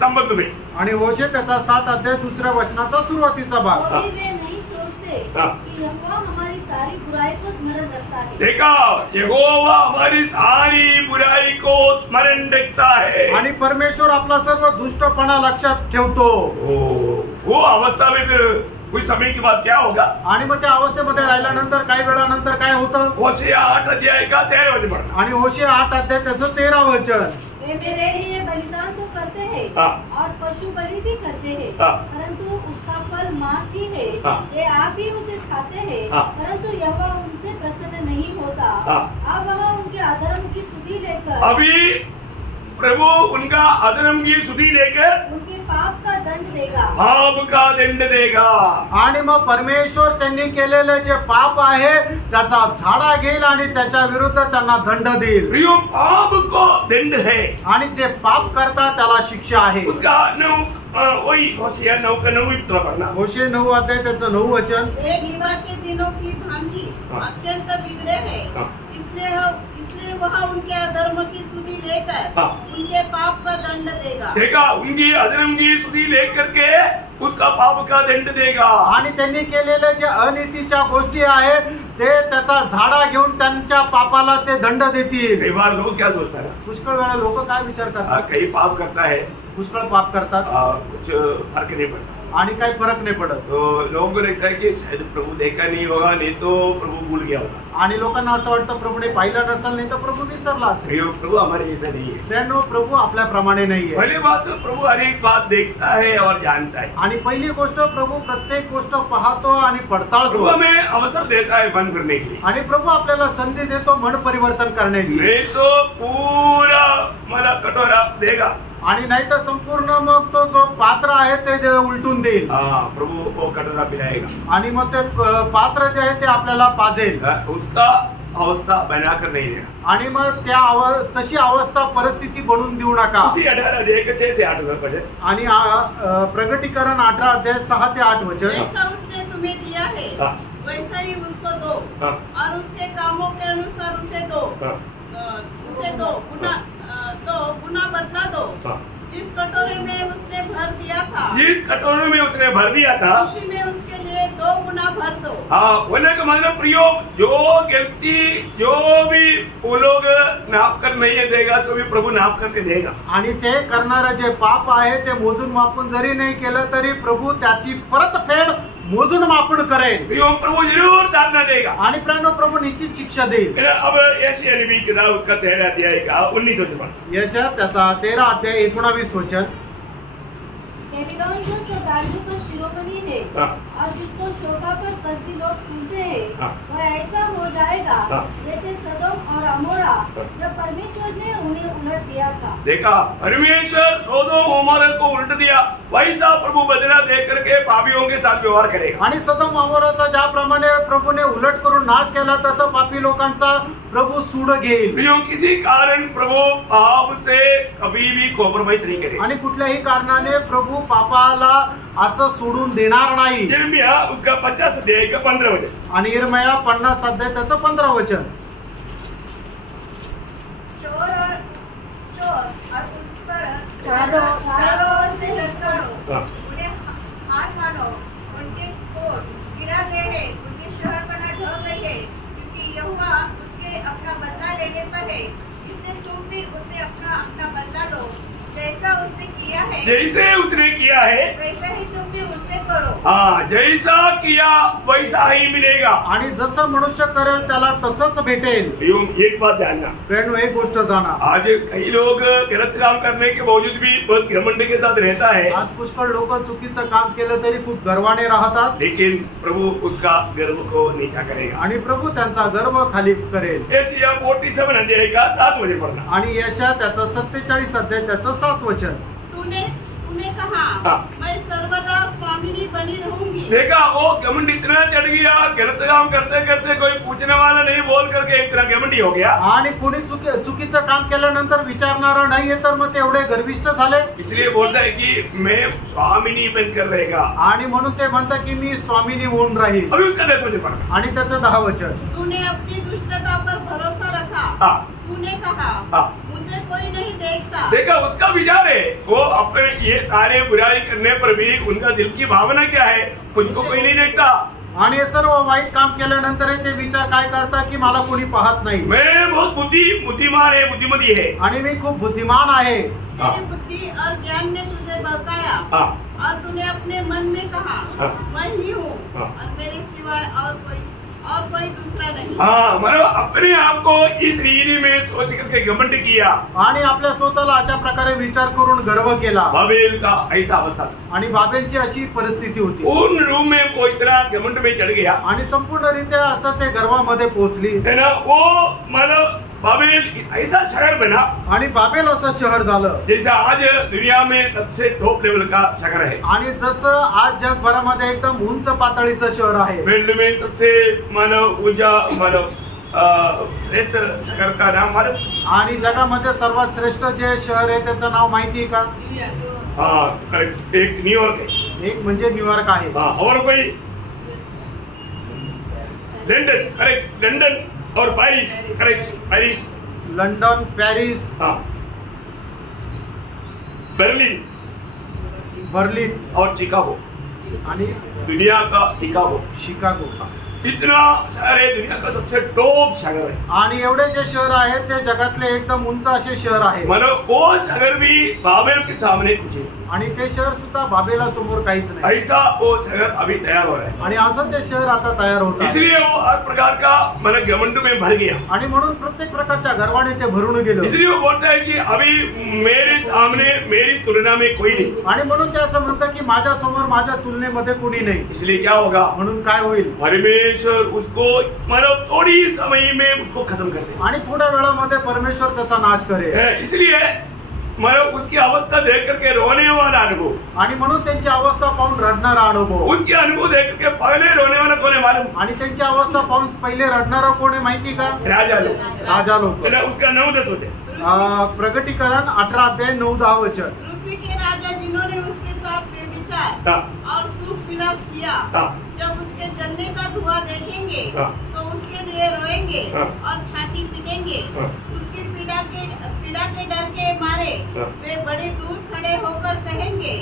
संबंध में। आणि होशे त्याचा 7 अध्याय दुसऱ्या वचनाचा सुरुवातीचा भाग। वो भी वे नहीं सोचते कि यहोवा हमारी सारी बुराई को स्मरण रखता है। देखा, यहोवा हमारी सारी बुराई को स्मरण रखता है। आणि परमेश्वर आपला सर्व दुष्टपणा लक्षात ठेवतो। वो अवस्था में फिर कुछ समय के बाद क्या होगा? आणि मग त्या अवस्थेमध्ये राहिल्यानंतर काही वेळानंतर काय होतं? होशे 8 अध्याय का 13 वचन पढ़ना। आणि होशे 8 अध्याय त्याचं 13 वचन। वे मेरे लिए बलिदान तो करते हैं और पशु बलि भी करते हैं, परंतु उसका फल मांस ही है। ये आप ही उसे खाते हैं, परंतु यहोवा उनसे प्रसन्न नहीं होता। अब वह उनके अधर्म की सुधि लेकर, अभी प्रभु उनका अधर्म की सुधि लेकर उनके पाप का दंड देगा। पाप का दंड देगा। आणि मग परमेश्वर त्यांनी केलेले जे पाप आहे त्याचा झाडा घेईल आणि त्याच्या विरुद्ध त्यांना दंड देईल। प्रियो, पाप को दंड है आणि जे पाप करतात त्याला शिक्षा आहे। उसका 9 वही होशिया 9 का 9 भी पढ़ना। होशे 9 अध्याय त्याचं 9 वचन। वे गिबा के दिनों की भांति अत्यंत बिगड़े हैं, इसलिए इसलिए वह उनके अधर्म की सुधि लेकर उनके पाप का दंड देगा। उनकी अधर्म की सुधि लेकर के उसका पाप का दंड देगा। आणि त्यांनी केलेल्या ज्या अनितीच्या गोष्टी आहेत ते त्याचा झाडा घेऊन त्यांच्या पापाला ते दंड देतील। कई बार लोग क्या सोचता है, पुष्कळ वेळा लोक काय विचार करतात, कई पाप करता है, पुष्कळ पाप करतात, कुछ फर्क नहीं पड़ता आणि काही फरक नाही पडत। तो लोगों को लगता है कि शायद प्रभु देखा नहीं होगा, नहीं तो प्रभु भूल गया होगा। आणि लोकांना असं वाटतं प्रभूने पाहिलं नसेल, नाही तर प्रभू विसरला असेल। प्रभु हमारे जैसा नहीं है। त्यानो प्रभू आपल्याप्रमाणे नाहीये। पहली बात तो प्रभु हर एक बात देखता है और जानता है। आणि पहिली गोष्ट प्रभू प्रत्येक गोष्ट पाहतो आणि पडताळतो। प्रभु हमें अवसर देता है मन करने के लिए, आणि प्रभू आपल्याला संधी देतो मन परिवर्तन करण्याची। नहीं तो पूरा मला कटोरा देगा, आणि नाही तर संपूर्ण मग तो जो पात्र आहे ते उलटून देईल। प्रभु वो कटोरा पिलाएगा आणि मग ते पात्र जे आहे ते आपल्याला पाजेल, उसका अवस्था बनाकर नहीं देना। आणि मग त्या तशी अवस्था परिस्थिती बनवून देऊ नका। उसी 18:6 से 8 वचन, आणि प्रगटीकरण 18 अध्याय 6 ते 8 वचन। जैसा उसने तुम्हें दिया है वैसा ही उसको दो, और उसके कामों के अनुसार उसे दो गुना बदला दो। जिस कटोरे में उसने भर दिया था उसी में उसके लिए 2 गुना भर दो। बोलने का मतलब प्रियो, जो व्यक्ति जो भी वो लोग नाप कर नहीं देगा तो भी प्रभु नाप करके देगा। आणि ते करणारे जे पाप आहे ते मोजून मापून जरी नाही केलं तरी प्रभू त्याची परतफेड मोजून मापून करेल। प्रभु जरूर दान देगा आणि प्रभू निश्चित शिक्षा देईल। अब यशायाह नबी किताब उसका 13 अध्याय का 19 वचन, यशायाह त्याचा 13 अध्याय 19 वचन। बेबीलोन जो सब राज्यों का शिरोमणि है और जिसको शोभा पर कसदी लोग सुनते हैं, वह ऐसा हो जाएगा जैसे सदोम और अमोरा जब परमेश्वर ने उन्हें उलट दिया था। देखा, परमेश्वर सदोम अमोरा को उलट दिया, वैसा प्रभु बदला दे करके पापियों के साथ व्यवहार करेगा। आणि सदोम अमोराचा ज्याप्रमाणे प्रभूने उलट करून नाश केला तसं पापी लोकांचा प्रभू सूड घेईल। किसी कारण प्रभु पाप से कभी भी कॉम्प्रोमाइज नहीं करेगा, आणि कुठल्याही कारणाने प्रभू पापाला असं सोडून देणार नाही। यिर्मयाह उसका 50 अध्याय का 15 वचन, आणि यिर्मयाह 50 अध्याय त्याचं 15 वचन। चोर और उस पर चारों ओर से ललकारो, उन्हें हाथ मारो, उनके कोट गिरा रहे, उनके शहरपना ढह रहे, क्योंकि यहोवा उसके अपना बदला लेने पर है। इसलिए तुम भी उसे अपना बदला लो, जैसा उसने किया है वैसा ही तुम भी उससे करो। जैसा किया वैसा ही मिलेगा। आणि जसं मनुष्य करेल त्याला तसंच भेटेल। एक बात जानना, फ्रेंड एक गोष्ट जाना, आज कई लोग गलत काम करने के बावजूद भी बहुत घमंड के साथ रहता है। आज पुष्कळ लोक चुकीचं काम केलं तरी खूप गर्वाने राहतात, लेकिन प्रभु उसका गर्व को नीचा करेगा आणि प्रभु त्यांचा गर्व खाली करेल। यशायाह 47 अध्याय का 7 वचन पढ़ना, आणि यशायाह त्याचा 47 अध्याय त्याचं 7 वचन। तूने कहा मैं सर्वदा स्वामिनी बनी रहूंगी। देखा, वो घमंड इतना चढ़ गया, गलत काम करते करते कोई पूछने वाला नहीं बोल करके एक तरह घमंडी हो गया। आणि कोणी चुकीचं काम केल्यानंतर विचारणारा नाहीये तर मग ते एवढे गर्विष्ठ झाले। इसलिए बोलता है कि मैं स्वामिनी बनकर रहेगा, आणि म्हणून ते म्हणतात की मी स्वामिनी होऊन राहील। अभी उसका 10 वचन पढ़ना, आणि त्याचं 10 वचन। तूने अपनी दुष्टता पर भरोसा रखा, तूने कहा मुझे कोई नहीं देखता। देखा, उसका विचार है, वो अपने ये सारे बुराई करने पर भी उनका दिल की भावना क्या है, मुझको कोई नहीं देखता। आणि हे सर्व वाईट काम केल्यानंतर ते विचार काय करतात की मला कोणी पाहत नाही, मैं बहुत बुद्धिमान है, बुद्धिमती है, आणि मी खूप बुद्धिमान आहे। तेरी बुद्धि और ज्ञान ने तुझे बहकाया, और तूने अपने मन में कहा मैं ही हूँ, और मेरे सिवाय और कोई दूसरा नहीं। मतलब अपने आप को इस रीति में सोच करके घमंड किया, आणि आपल्या स्वतःला अशा प्रकारे विचार करून गर्व केला। बाबेल का ऐसा अवस्था था, आणि बाबेलची अशी परिस्थिती होती। पूर्ण रूप में वो इतना घमंड में चढ़ गया, आणि संपूर्णरित्या असं ते गर्वामध्ये पोहोचली है ना। वो मतलब बाबेल ऐसा शहर बना, आणि बाबेल असं शहर झालं जैसा आज दुनिया में सबसे टॉप लेवल का शहर है। आणि जसं आज जगभरामध्ये एकदम उंच पातळीचं शहर आहे। वर्ल्ड में सबसे ऊंचा श्रेष्ठ शहर का नाम मालूम? आणि जगामध्ये सर्वात श्रेष्ठ जे शहर आहे त्याचं नाव माहिती आहे का? करेक्ट, एक न्यूयॉर्क है, एक म्हणजे न्यूयॉर्क आहे। और कोई लंदन, करेक्ट, लंदन और Paris, correct, Paris London, Paris, Berlin और शिकागो, आणि दुनिया का शिकागो इतना शहर है, दुनिया का सबसे टॉप शहर है. आणि एवढे जे शहर आहेत ते जगातले एकदम उंच असे शहर आहे. मतलब वो शहर भी बाबेल के सामने कुछ है. आणि ते शहर सुद्धा बाबेला समोर काहीच नाही. ऐसा वो शहर अभी तैयार हो रहा है. आणि असं ते शहर आता तयार होत आहे. इसलिए वो हर प्रकार का मतलब घमंड में भर गया. आणि म्हणून प्रत्येक प्रकारच्या गर्वाने ते भरून गेलं. इसलिए वो बोलता है कि अभी मेरे सामने मेरी तुलना में कोई नहीं. आणि म्हणून ते असं म्हणतं की माझ्या समोर माझ्या तुलनेमध्ये कोणी नाही. इसलिए क्या होगा, म्हणून काय होईल, परमेश्वर उसको मतलब थोड़ी समय में उसको खत्म कर दे. आणि थोड्या वेळामध्ये परमेश्वर त्याचा नाश करेल. इसलिए मतलब उसकी अवस्था देख करके रोने वाला अनुभव, आणि म्हणून त्यांची अवस्था पाहून रडणारा अनुभव, उसके अनुभव देख करके पहले रोने वाला कोण है मालूम, आणि त्यांची अवस्था पाहून पहिले रडणारा कोण आहे माहिती का, राजा लोग. राजा लोक. उसका 9-10 होते. प्रकटीकरण 18-9-10 वचन. पृथ्वी के राजा जिन्होंने उसके साथ व्यभिचार और सूख विलास किया, जब उसके जलने का धुआं देखेंगे तो उसके लिए रोएंगे और छाती पीटेंगे. उसकी पीड़ा के डर के मारे वे बड़े दूर खड़े होकर कहेंगे,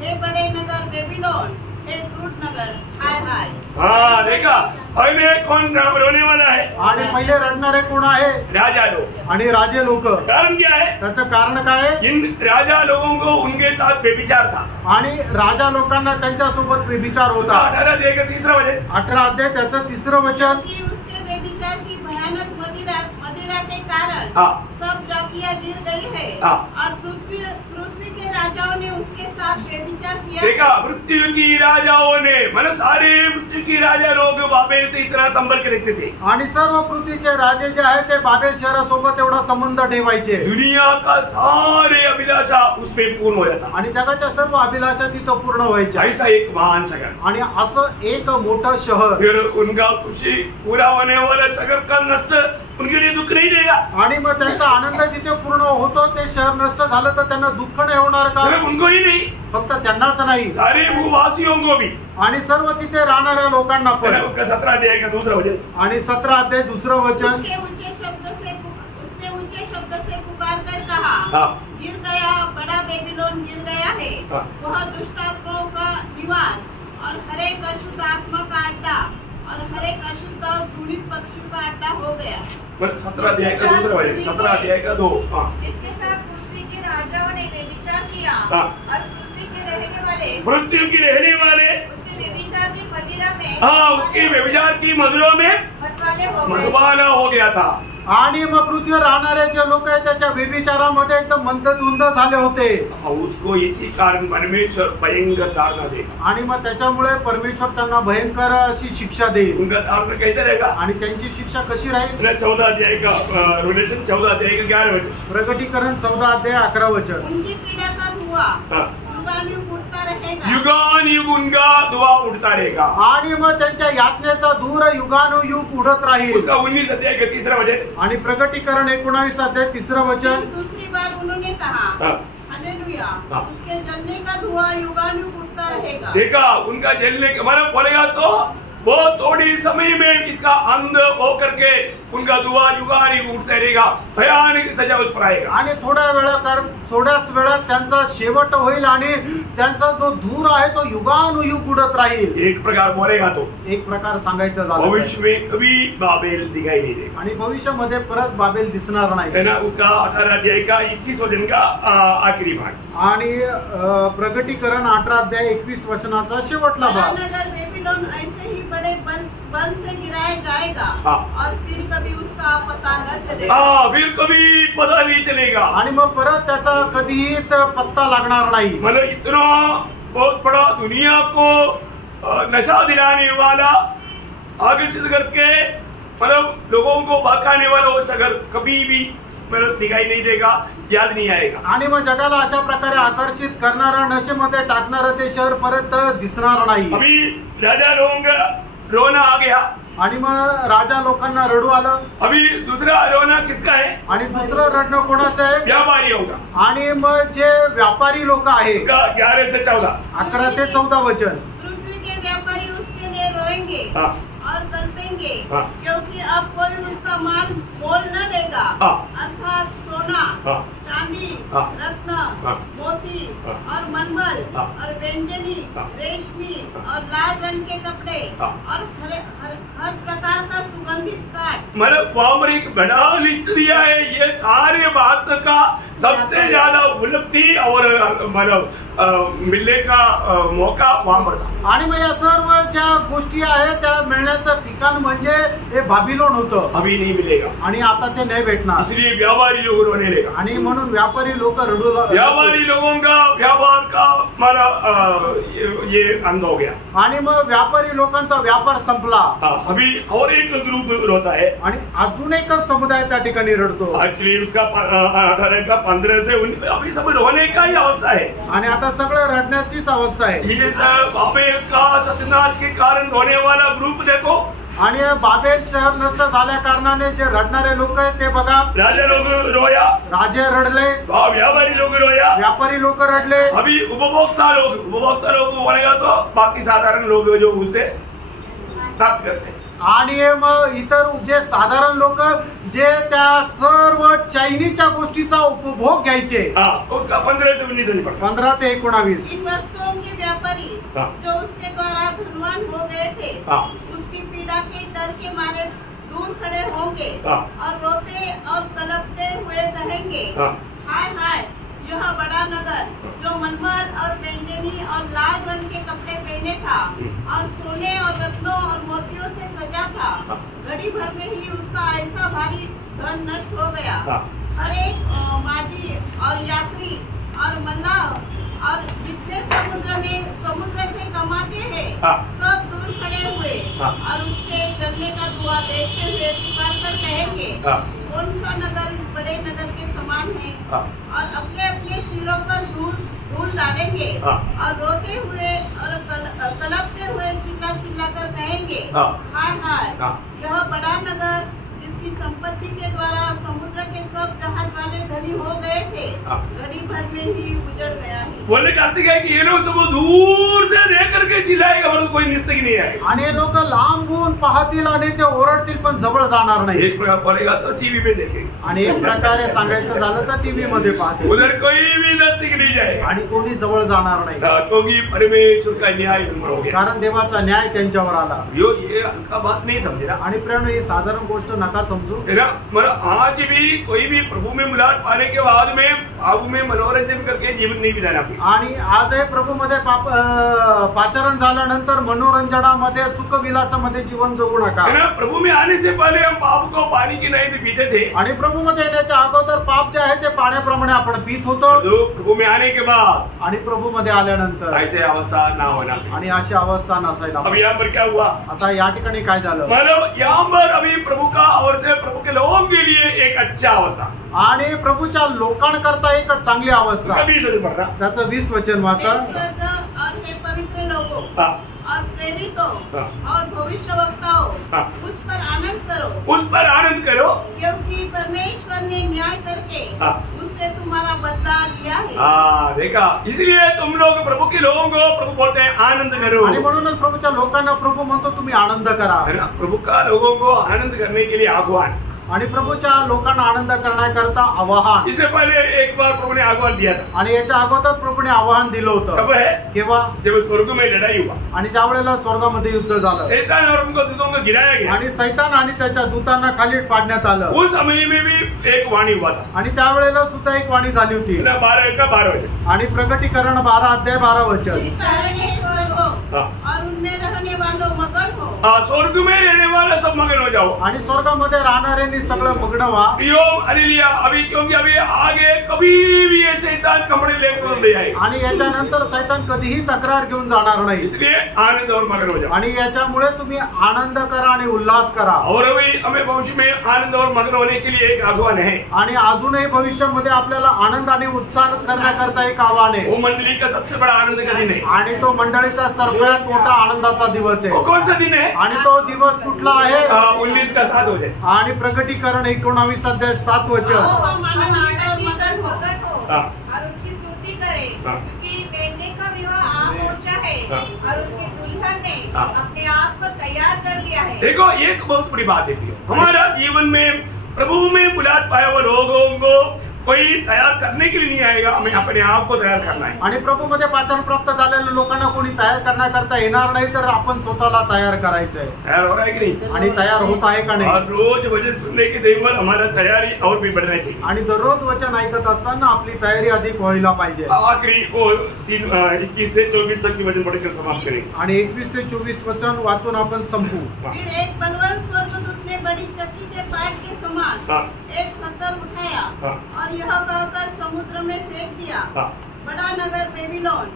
हे बड़े नगर बेबीलोन, हे क्रूर नगर, हाय हाय. हाँ, देखा पहले कौन रोने वाला है, आणि पहिले रडणारे कोण आहे, राजा लोग आणि राजे लोक. कारण क्या है, त्याचं कारण काय आहे, इन राजा लोगों को उनके साथ व्यभिचार था. आणि राजा लोकांना त्यांच्या सोबत व्यभिचार होता. 18 अध्याय का 3रा वचन, 18 अध्याय त्याचं 3रं वचन. कि उसके व्यभिचार की भयानक मदिरा के कारण सब जातियां गिर गई है और पृथ्वी के राजाओं ने उसके साथ व्यभिचार किया. देखा, पृथ्वी की राजाओं ने मतलब सारे पृथ्वी की राजा लोग बाबेल से इतना संपर्क रखते थे. आणि सर्व पृथ्वीचे राजे जे आहेत ते बाबेल शहरासोबत एवढा संबंध ठेवायचे. दुनिया का सारे अभिलाषा उसमें पूर्ण हो जाता. आणि जगाच्या सर्व अभिलाषा तिथं पूर्ण व्हायच्या. ऐसा एक महान शहर, आणि असं एक मोठं शहर. फिर उनका खुशी पूरा होने वाला शहर का नष्ट उनके लिए दुख नहीं देगा. आणि मग त्यांचा आनंद जिथे पूर्ण होतो ते शहर नष्ट झालं तर त्यांना दुःख नाही होणार का, सिर्फ उनको ही नहीं, फक्त त्यांनाच नाही, सारे भूवासियों को भी. आणि सर्व तिथे राहणाऱ्या लोकांना पण. 17 अध्याय का 2रा वचन, आणि 17 अध्याय 2रं वचन. उसने ऊंचे शब्द से पुकार कर कहा, गिर गया, बड़ा बेबीलोन गिर गया है. वह दुष्ट आत्माओं का निवास और हर एक अशुद्ध आत्मा का अड्डा और हर एक अशुद्ध और घृणित पक्षी का अड्डा हो गया. 17 अध्याय का 2रा वचन, 17 अध्याय का 2. जिसके साथ पृथ्वी के राजाओं ने व्यभिचार किया और पृथ्वी की रहने वाले उसके व्यभिचार की मदिरा में, उसकी व्यभिचार की मदिरा में मतवाला हो गया था. आणि मग पृथ्वीवर राहणारे जे लोक आहेत त्याच्या व्यभिचारामध्ये एकदम मंदधुंद झाले होते. उसको इसी कारण परमेश्वर भयंकर ताड़ना देगा. आणि मग त्याच्यामुळे परमेश्वर त्यांना भयंकर अशी शिक्षा देईल. उनका ताड़ना कैसे रहेगा, आणि त्यांची शिक्षा कशी राहील. 14 अध्याय का रिलेशन 14 अध्याय का 11 वचन. प्रकटीकरण 14 अध्याय 11 वचन. उनकी पीड़ा का धुआं युगानुयुग उठता रहेगा. युगानुयुग उनका दुआ उठता रहेगा. आणि मग त्यांच्या यातनेचा धूर युगानुयुग उडत राहील. उसका 19 अध्याय का 3रा वचन. आणि प्रकटीकरण 19 अध्याय 3रं वचन. दूसरी बार उन्होंने कहा, हालेलुया, उसके जलने का धुआं युगानुयुग उठता रहेगा. देखा, उनका जलने का मतलब बोलेगा तो वो थोड़ी समय में इसका अंध होकर के उनका दुआ युगानुयुग उठता रहेगा. भयानक सजा उस पर आएगा. आणि थोड्याच वेळात त्यांचा शेवट होईल आणि त्यांचा जो धूर आहे तो युगानुयुग उडत राहील. एक प्रकार बोलेगा तो एक प्रकार सांगायचं झालं भविष्य में कभी बाबेल दिखाई नहीं देगा. आणि भविष्यामध्ये परत बाबेल दिसणार नाही. है ना. उसका 18 अध्याय का 21 वचन का आखिरी भाग. आणि प्रकटीकरण 18 अध्याय 21 वचनाचा शेवटला भाग. नगर बेबीलोन ऐसे ही बड़े बल से गिराया जाएगा और फिर कभी उसका पता न चलेगा. फिर कभी पता नहीं चलेगा. आणि मग परत त्याचा कधीही पत्ता लागणार नाही. मतलब इतना बहुत बड़ा दुनिया को नशा दिलाने वाला, आकर्षित करके मतलब लोगों को भड़काने वाला वो शहर कभी भी मतलब दिखाई नहीं देगा, याद नहीं आएगा. आणि मग जगाला अशा प्रकारे आकर्षित करणारा, नशेमध्ये टाकणारं ते शहर परत दिसणार नाही. अभी राजा लोगों का रोना आ गया. आणि मग राजा लोकांना रडू आलं. अभी दूसरा रोना किसका है, आणि दुसरं रडणं कोणाचं आहे, व्यापारियों का. आणि मग जे व्यापारी लोक आहेत 11 से 14, 11 ते 14 वचन. पृथ्वी के व्यापारी उसके लिए रोएंगे और तड़पेंगे, हाँ। क्योंकि अब कोई उसका माल मोल न देगा, हाँ। अर्थात सोना, हाँ। चांदी, हाँ। रत्न, हाँ। मोती हाँ। और मलमल हाँ। और व्यंजनी, हाँ। रेशमी हाँ। और लाल रंग के कपड़े हाँ। और हर प्रकार का सुगंधित काठ। मतलब वहां पर एक बड़ा लिस्ट दिया है, ये सारे बात का सबसे ज्यादा उपलब्धि और मतलब मिलने का मौका वहां पर था। आणि मग या सर्व ज्या गोष्टी आहेत त्या मिळण्याचं ठिकाण म्हणजे हे बाबिलोन होतं अभी नहीं मिलेगा, आणि आता ते नाही भेटणार इसलिए व्यापारी लोग रोने लगा। आणि म्हणून व्यापारी लोक रडू व्यापारी लोगों का व्यापार का माना ये अंध हो गया। आणि मग व्यापारी लोकांचा व्यापार संपला हाँ, अभी और एक ग्रुप रोता है, आणि अजून एकच समुदाय त्या ठिकाणी रडतो एक्चुअली उसका 18 का 15 से अभी सब रोने का ही अवस्था है। आणि आता सगळं रडण्याचीच अवस्था आहे ये सब बाबे का सत्यानाश के कारण रोने वाला ग्रुप देखो, आणि बाबेल शहर नष्ट झाल्या कारणाने जे रडणारे लोक आहेत ते बघा, राजा लोग रोया, राजे रडले, व्यापारी लोग रोया, व्यापारी लोक रडले, अभी उपभोक्ता लोग बोलेगा तो बाकी साधारण लोग जो उससे प्राप्त करते हैं। आणि मग इतर जे साधारण लोक जे त्या सर्व चायनीच्या गोष्टीचा उपभोग घ्यायचे, हाँ, तो उसका 15 से 19 नहीं पड़ता। 15 ते 19। इन वस्तुओं के व्यापारी हाँ। जो उसके द्वारा धनवान हो गए थे, हाँ। उसकी पीड़ा के डर के मारे दूर खड़े होंगे हाँ। और रोते और तड़पते हुए कहेंगे, हाँ। हाय हाय, यह बड़ा नगर जो मनमल और व्यंजनी और लाल रंग के कपड़े पहने था और सोने और रत्नों और मोतियों से सजा था, हाँ। घड़ी भर में ही उसका ऐसा भारी धन नष्ट हो गया। हाँ। हर एक माझी और यात्री और मल्लाह और जितने समुद्र से कमाते हैं, हाँ। सब दूर खड़े हुए हाँ। और उसके जलने का धुआं देखते हुए पुकार कर कहेंगे, हाँ। कौन सा नगर इस बड़े नगर के समान है? हाँ। और अपने अपने सिरों पर धूल डालेंगे हाँ। और रोते हुए और तड़पते हुए चिल्ला चिल्ला कर कहेंगे, हाँ। हाय हाय, हाँ। यह बड़ा नगर जिसकी संपत्ति के द्वारा समुद्र के सब जहाज वाले धनी हो गए थे, हाँ। घड़ी भर में ही उजड़ गया है। बोलने का अर्थ क्या है कि ये लोग सब दूर से देख करके चिल्लाएगा, परंतु कोई निस्तक नहीं आएगा। आणि लोक लांबून पाहतील आणि ते ओरडतील पण जवळ जाणार नाही। एक प्रकार बोलेगा तो टीवी पे देखेगा, आणि एक प्रकारे सांगायचं झालं तर टीव्ही मध्ये पाहतील उधर कोई भी नजदीक नहीं जाएगा, आणि कोणी जवळ जाणार नाही, क्योंकि परमेश्वर का न्याय उन पर हो गया। कारण देवाचा न्याय त्यांच्यावर आला। ये हल्का बात नहीं समझे ना, आणि प्रेम ही साधारण गोष्ट नका समजू। है ना। मतलब आज भी कोई भी प्रभु में मुलाकात पाने के बाद में प्रभु में मनोरंजन करके जीवन नहीं बिताना आपको। आणि आजही प्रभू मध्ये पाचारण झाल्यानंतर मनोरंजनामध्ये सुखविलासामध्ये जीवन जगू नका। है ना। प्रभु में आने से पहले हम पाप को पानी की नहीं पीते थे, आणि प्रभू मध्ये येण्याच्या अगोदर पाप जे आहे ते पाण्याप्रमाणे आपण पीत होतो, तो प्रभु में आने के बाद आणि प्रभू मध्ये आल्यानंतर ऐसे अवस्था ना होना। आणि अशी अवस्था नसायला अब पाहिजे। यहाँ पर क्या हुआ, आता या ठिकाणी काय झालं, मतलब यहाँ पर अभी प्रभु का और से प्रभु के लोगों के लिए एक अच्छा अवस्था, आणि प्रभूच्या लोकांकरता एक चांगली अवस्था। कभी शुरू पड़ रहा। त्याचं 20 वचन वाचा। हे स्वर्ग और हे पवित्र लोगों हाँ। और प्रेरितों हाँ। और भविष्यवक्ताओं, हाँ। उस पर आनंद करो, उस पर आनंद करो, क्योंकि परमेश्वर ने न्याय करके हाँ। उससे तुम्हारा बदला लिया है। हाँ देखा, इसलिए तुम लोग प्रभु के लोगों को प्रभु बोलते हैं आनंद करो, आणि म्हणूनच प्रभूच्या लोकांना प्रभू म्हणतो तुम्ही आनंद करा। है ना। प्रभु का लोगों को आनंद करने के लिए आह्वान, आणि प्रभूच्या लोकांना आनंद करण्याकरता आवाहन। इससे पहले एक बार प्रभु ने आह्वान दिया था, आणि याच्या अगोदर प्रभूने आवाहन दिलं कब होतं, है, केव्हा, जब स्वर्ग में लड़ाई हुआ, आणि ज्या वेळेला स्वर्गामध्ये युद्ध झालं शैतान और उनको दूतों को गिराया गया, आणि सैतान आणि त्याच्या दूतांना खाली पाडण्यात आलं, उस समय में भी एक वाणी हुआ था, आणि त्यावेळेला सुद्धा एक वाणी झाली होती। 12 बजे। आणि प्रकटीकरण 12 अध्याय 12 वचन। इस कारण हे स्वर्ग हाँ। और उनमें रहने वालों मगन हो। हाँ, स्वर्ग में रहने वाले सब मगन हो जाओ, आणि स्वर्गामध्ये राहणाऱ्यांनी सगळं मग्न व्हा। हालेलुया। अभी क्योंकि अभी आगे कभी भी ये शैतान कपड़े लेकर ले आए, आणि याच्यानंतर सैतान कधीही तक्रार घेऊन जाणार नाही, इसलिए आनंद और मगन हो जाओ। आणि याच्यामुळे तुम्ही आनंद करा आणि उल्हास करा। और अभी हमें भविष्य में आनंद और मगन होने के लिए एक आह्वान है, आणि अजूनही भविष्यामध्ये आपल्याला आनंद आणि उत्साह करण्याकरता एक आव्हान वो आहे, मंडली का सबसे बड़ा आनंद का दिन है। आणि तो मंडळीचा सर्वात मोठा आनंदाचा दिवस वो आहे। कौन सा दिन है, आणि तो दिवस कुठला आहे, 19 का 7 हो जाए। आणि प्रकटीकरण 19 अध्याय 7 वचन। हम आनंदित और मगन हो। मगन हो हाँ। और उसकी स्तुति करें, हाँ। क्योंकि बेटे का विवाह आ पहुंचा है हाँ। और उसकी दुल्हन संगठन ने हाँ। अपने आप को तैयार कर लिया है। देखो एक बहुत बड़ी बात है प्रियो, हमारा जीवन में प्रभु में बुलात पाए हुए लोगों को कोई तयार करने के लिए नहीं आएगा, हमें अपने आप को तयार करना है। आणि प्रभूमध्ये पाचन प्राप्त झालेल्या लोकांना कोणी तयार करण्याकरता येणार नाही, तर आपण स्वतःला तयार करायचं आहे. तैयार हो रहा है कि नहीं? आणि तयार होत आहे का नाही? और रोज वचन सुनने के टाइम पर हमारा तैयारी और भी बढ़ना चाहिए. आणि दररोज वचन ऐकत असताना आपली तयारी अधिक व्हायला पाहिजे. आखिरी वो 21 से 24 तक की वचन पढ़कर समाप्त करेंगे. आणि 21 ते 24 वचन वाचून आपण संपू. फिर एक बलवान स्वर्गदूत ने बड़ी चक्की के पाट के समान एक पत्थर उठाया और यह कहकर समुद्र में फेंक दिया, बड़ा नगर बेबीलोन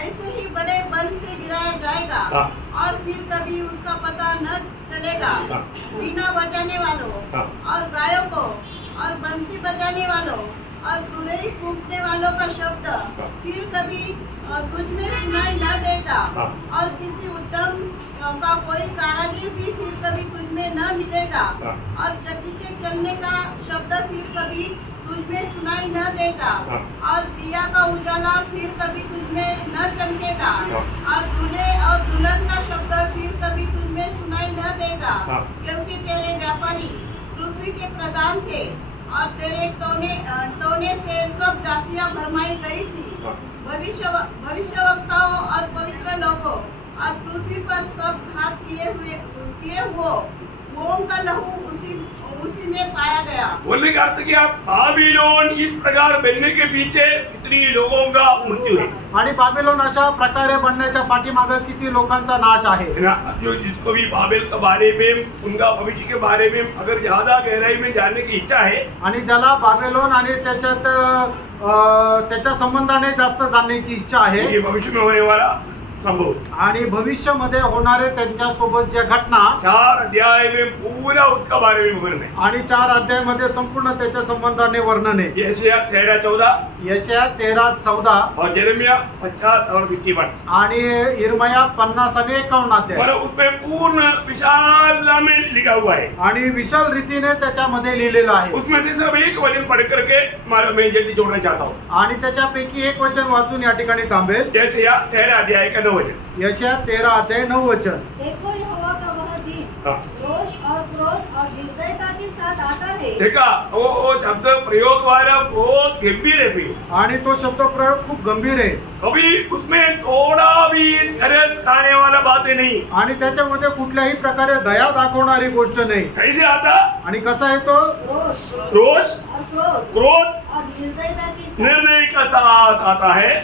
ऐसे ही बड़े बल से गिराया जाएगा और फिर कभी उसका पता न चलेगा. बीना बजाने वालों और गायकों और बंसी बजाने वालों और तुरई फूंकने वालों का शब्द फिर कभी तुझ में सुनाई न देता और किसी उत्तम का कोई कारीगर भी फिर कभी तुझ में न मिलेगा और चक्की के चलने का शब्द फिर कभी तुझ में सुनाई न देगा और दिया का उजाला फिर कभी तुझ में न चमकेगा और दूल्हे और दुल्हन का शब्द फिर कभी तुझ में सुनाई न देगा, क्योंकि तेरे व्यापारी पृथ्वी के प्रधान थे और तेरे टोने से सब जातियां भरमाई गई थी. भविष्यवक्ताओं और पवित्र लोगों और पृथ्वी पर सब घात किए वो का लहू उसी में पाया गया. बोलने का अर्थ क्या, बाबिलोन इस प्रकार बनने के पीछे कितनी लोगों का मृत्यू है. आणि बाबिलोन अशा प्रकारे बनण्याच्या पाठीमागे किती लोकांचा नाश आहे. जो जिसको भी बाबेल के बारे में, उनका भविष्य के बारे में अगर ज्यादा गहराई में जानने की इच्छा है, आणि ज्याला बाबिलोन आणि त्याच्या संबंधाने जास्त जाणण्याची इच्छा आहे, ये भविष्य में होने वाला संभव आणि भविष्यामध्ये होणारे त्यांच्या सोबत ज्या घटना 4 अध्याय में पूरा उसका बारे में वर्णन है. आणि 4 अध्यायामध्ये संपूर्ण त्याच्या संबंधाने वर्णन आहे. यशाया 13:14 यशाया 13:14 और यिर्मयाह 50 और 51 आणि यिर्मयाह 50 आणि 51 अध्याय. मतलब उसमें पूर्ण विशाल में लिखा हुआ है आणि विशाल रीतीने त्याच्यामध्ये लिहिलेलं आहे. उसमें से सिर्फ एक वचन पढ़ करके मैं जल्दी जोड़ना चाहता हूँ. आणि त्याच्यापैकी एक वचन वाचून या ठिकाणी थांबेल. यशाया 13 अध्याय का 9 वचन. यशाया 13 अध्याय 9 वचन. देखो यहोवा का वह दिन रोष और क्रोध और निर्दयता के साथ आता है. देखा वो शब्द प्रयोग वाला बहुत गंभीर है भी, आणि तो शब्द प्रयोग खूप गंभीर आहे. कभी उसमें थोड़ा भी तरस खाने वाला बातें नहीं. आणि त्याच्यामध्ये कुठल्याही प्रकारे दया दाखवणारी गोष्ट नाही. कैसे आता आणि कसा आहे तो, रोष और क्रोध और निर्दयता के साथ निर्णय का साथ आता है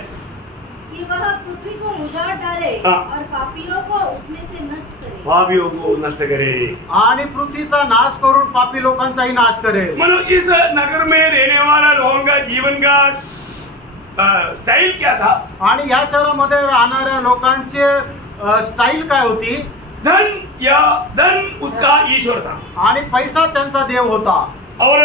कि वह पृथ्वी को उजाड़ डाले और पापियों को उसमें से नष्ट करे. पापियों को नष्ट करे. आणि पृथ्वीचा नाश करून पापी लोकांचाही नाश करेल. मतलब इस नगर में रहने वाला लोगों का जीवन का स्टाइल क्या था. आणि या शहरामध्ये राहणाऱ्या लोकांचे स्टाईल काय होती. धन उसका ईश्वर था आणि पैसा त्यांचा देव होता. और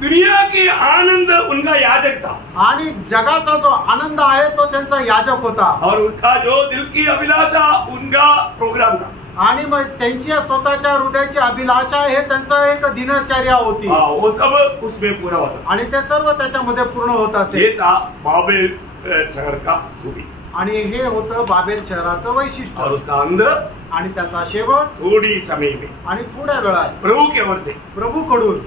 दुनिया के आनंद उनका याजक था. आणि जगाचा जो आनंद आहे तो त्यांचा याजक होता. और उनका जो दिल की अभिलाषा उनका प्रोग्राम था. आणि मग त्यांची स्वतःच्या हृदयाची अभिलाषा हे त्यांचा एक दिनचर्या होती. वो सब उसमें पूरा होता. आणि ते सर्व त्याच्यामध्ये पूर्ण होत असे. ये था बाबेल शहर का खूबी. आणि हे होतं बाबेल शहराचं वैशिष्ट्य. और उसका अंत आणि त्याचा शेवट थोड़ी समय में आणि थोड्या वेळात प्रभु के ओर से प्रभूकडून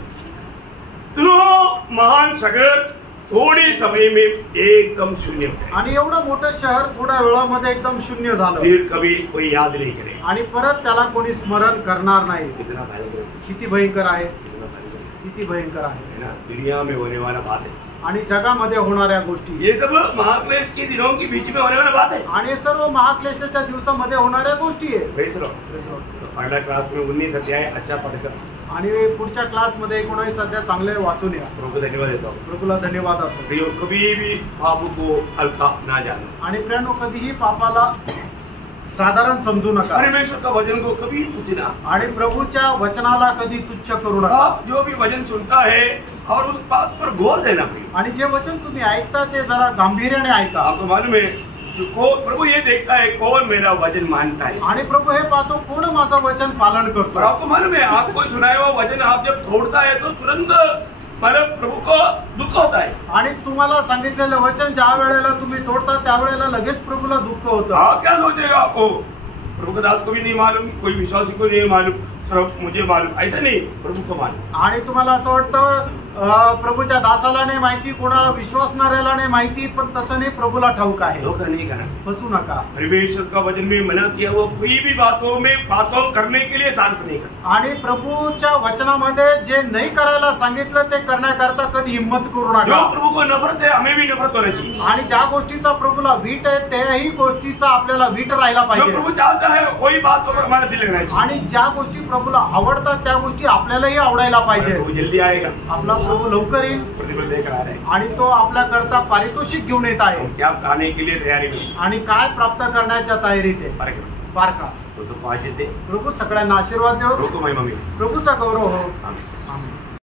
दोनों महान शहर थोड़े समय में एकदम शून्य हो गए. आणि एवढं मोठं शहर थोड्या वेळामध्ये एकदम शून्य झालं. फिर कभी कोई याद नहीं करे. आणि परत त्याला कोणी स्मरण करणार नाही. कितना भयंकर, किती भयंकर आहे, कितना भयंकर किती भयंकर आहे. है ना. दुनिया में होने वाला बात है. आणि जगामध्ये होणाऱ्या गोष्टी, ये सब महाक्लेश के दिनों के बीच में होने वाला बात है. आणि सर्व महाक्लेशाच्या दिवसामध्ये होणाऱ्या गोष्टी आहे. Praise Lord. पहला क्लास में 19 अध्याय अच्छा पढ़कर आणि पुढच्या क्लासमध्ये 19 अध्याय चांगले वाचून या. प्रभु को धन्यवाद देता हूँ. प्रभूला धन्यवाद असो. प्रियो, कभी भी पाप को हल्का ना जानो. आणि प्रियानो, कधीही पापाला साधारण समजू नका. परमेश्वर का वचन को कभी तुच्छ ना. आणि प्रभूच्या वचनाला कधी तुच्छ करू नका. आप जो भी वचन सुनता है और उस बात पर गौर देना प्रिय. आणि जे वचन तुम्ही ऐकता ते जरा गांभीर्याने ऐका. आपको मालूम है प्रभु ये देखता है कौन मेरा वचन मानता है. आणि प्रभू हे पाहतो कोण माझं वचन पालन और करतो. आपको मालूम है आपको सुनाया हुआ वचन आप जब तोड़ता है तो तुरंत मतलब प्रभु को दुख होता है. आणि तुम्हाला सांगितलेलं वचन ज्या वेळेला तुम्ही तोडता त्यावेळेला लगेच प्रभूला दुःख होतं. आप क्या सोचेगा आपको प्रभु के दास को भी नहीं मालूम, कोई विश्वासी को नहीं मालूम, सिर्फ मुझे मालूम, ऐसा नहीं, प्रभु को मालूम। आणि तुम्हाला असं वाटतं प्रभूच्या दासाला नाही माहिती, कोणाला विश्वासणाऱ्याला नाही माहिती, पण तसं नाही, प्रभूला ठाऊक आहे। धोखा नहीं करना, फसू नका। परमेश्वर का वचन में मना किया वो कोई भी बातों करने के लिए साहस नहीं करना। आणि प्रभूच्या वचनामध्ये जे नाही करायला सांगितलं ते करण्याकरता कधी हिम्मत करू जो नका। प्रभु को नफरत है हमें भी नफरत होना चाहिए। आणि ज्या गोष्टीचा प्रभूला वीट आहे त्याही गोष्टीचा आपल्याला वीट राहायला जो पाहिजे। प्रभु चाहता है वही बातों पर हमारा दिल लगना चाहिए। आणि ज्या गोष्टी प्रभूला आवडतात त्या गोष्टी आपल्यालाही आवडायला पाहिजे। प्रभु जल्दी आएगा, आपला प्रभू लवकर येईल प्रतिफल लेकर आ रहे हैं। आणि तो आपल्याकरता पारितोषिक घेऊन येत आहे हम क्या आने के लिए तैयारी में आणि काय प्राप्त करण्याच्या तयारीत आहे। बारका तो सब आशीष दे, प्रभू सगळ्यांना आशीर्वाद देव, प्रभु को महिमा मिले। प्रभूचा गौरव हो। आमीन। आमीन।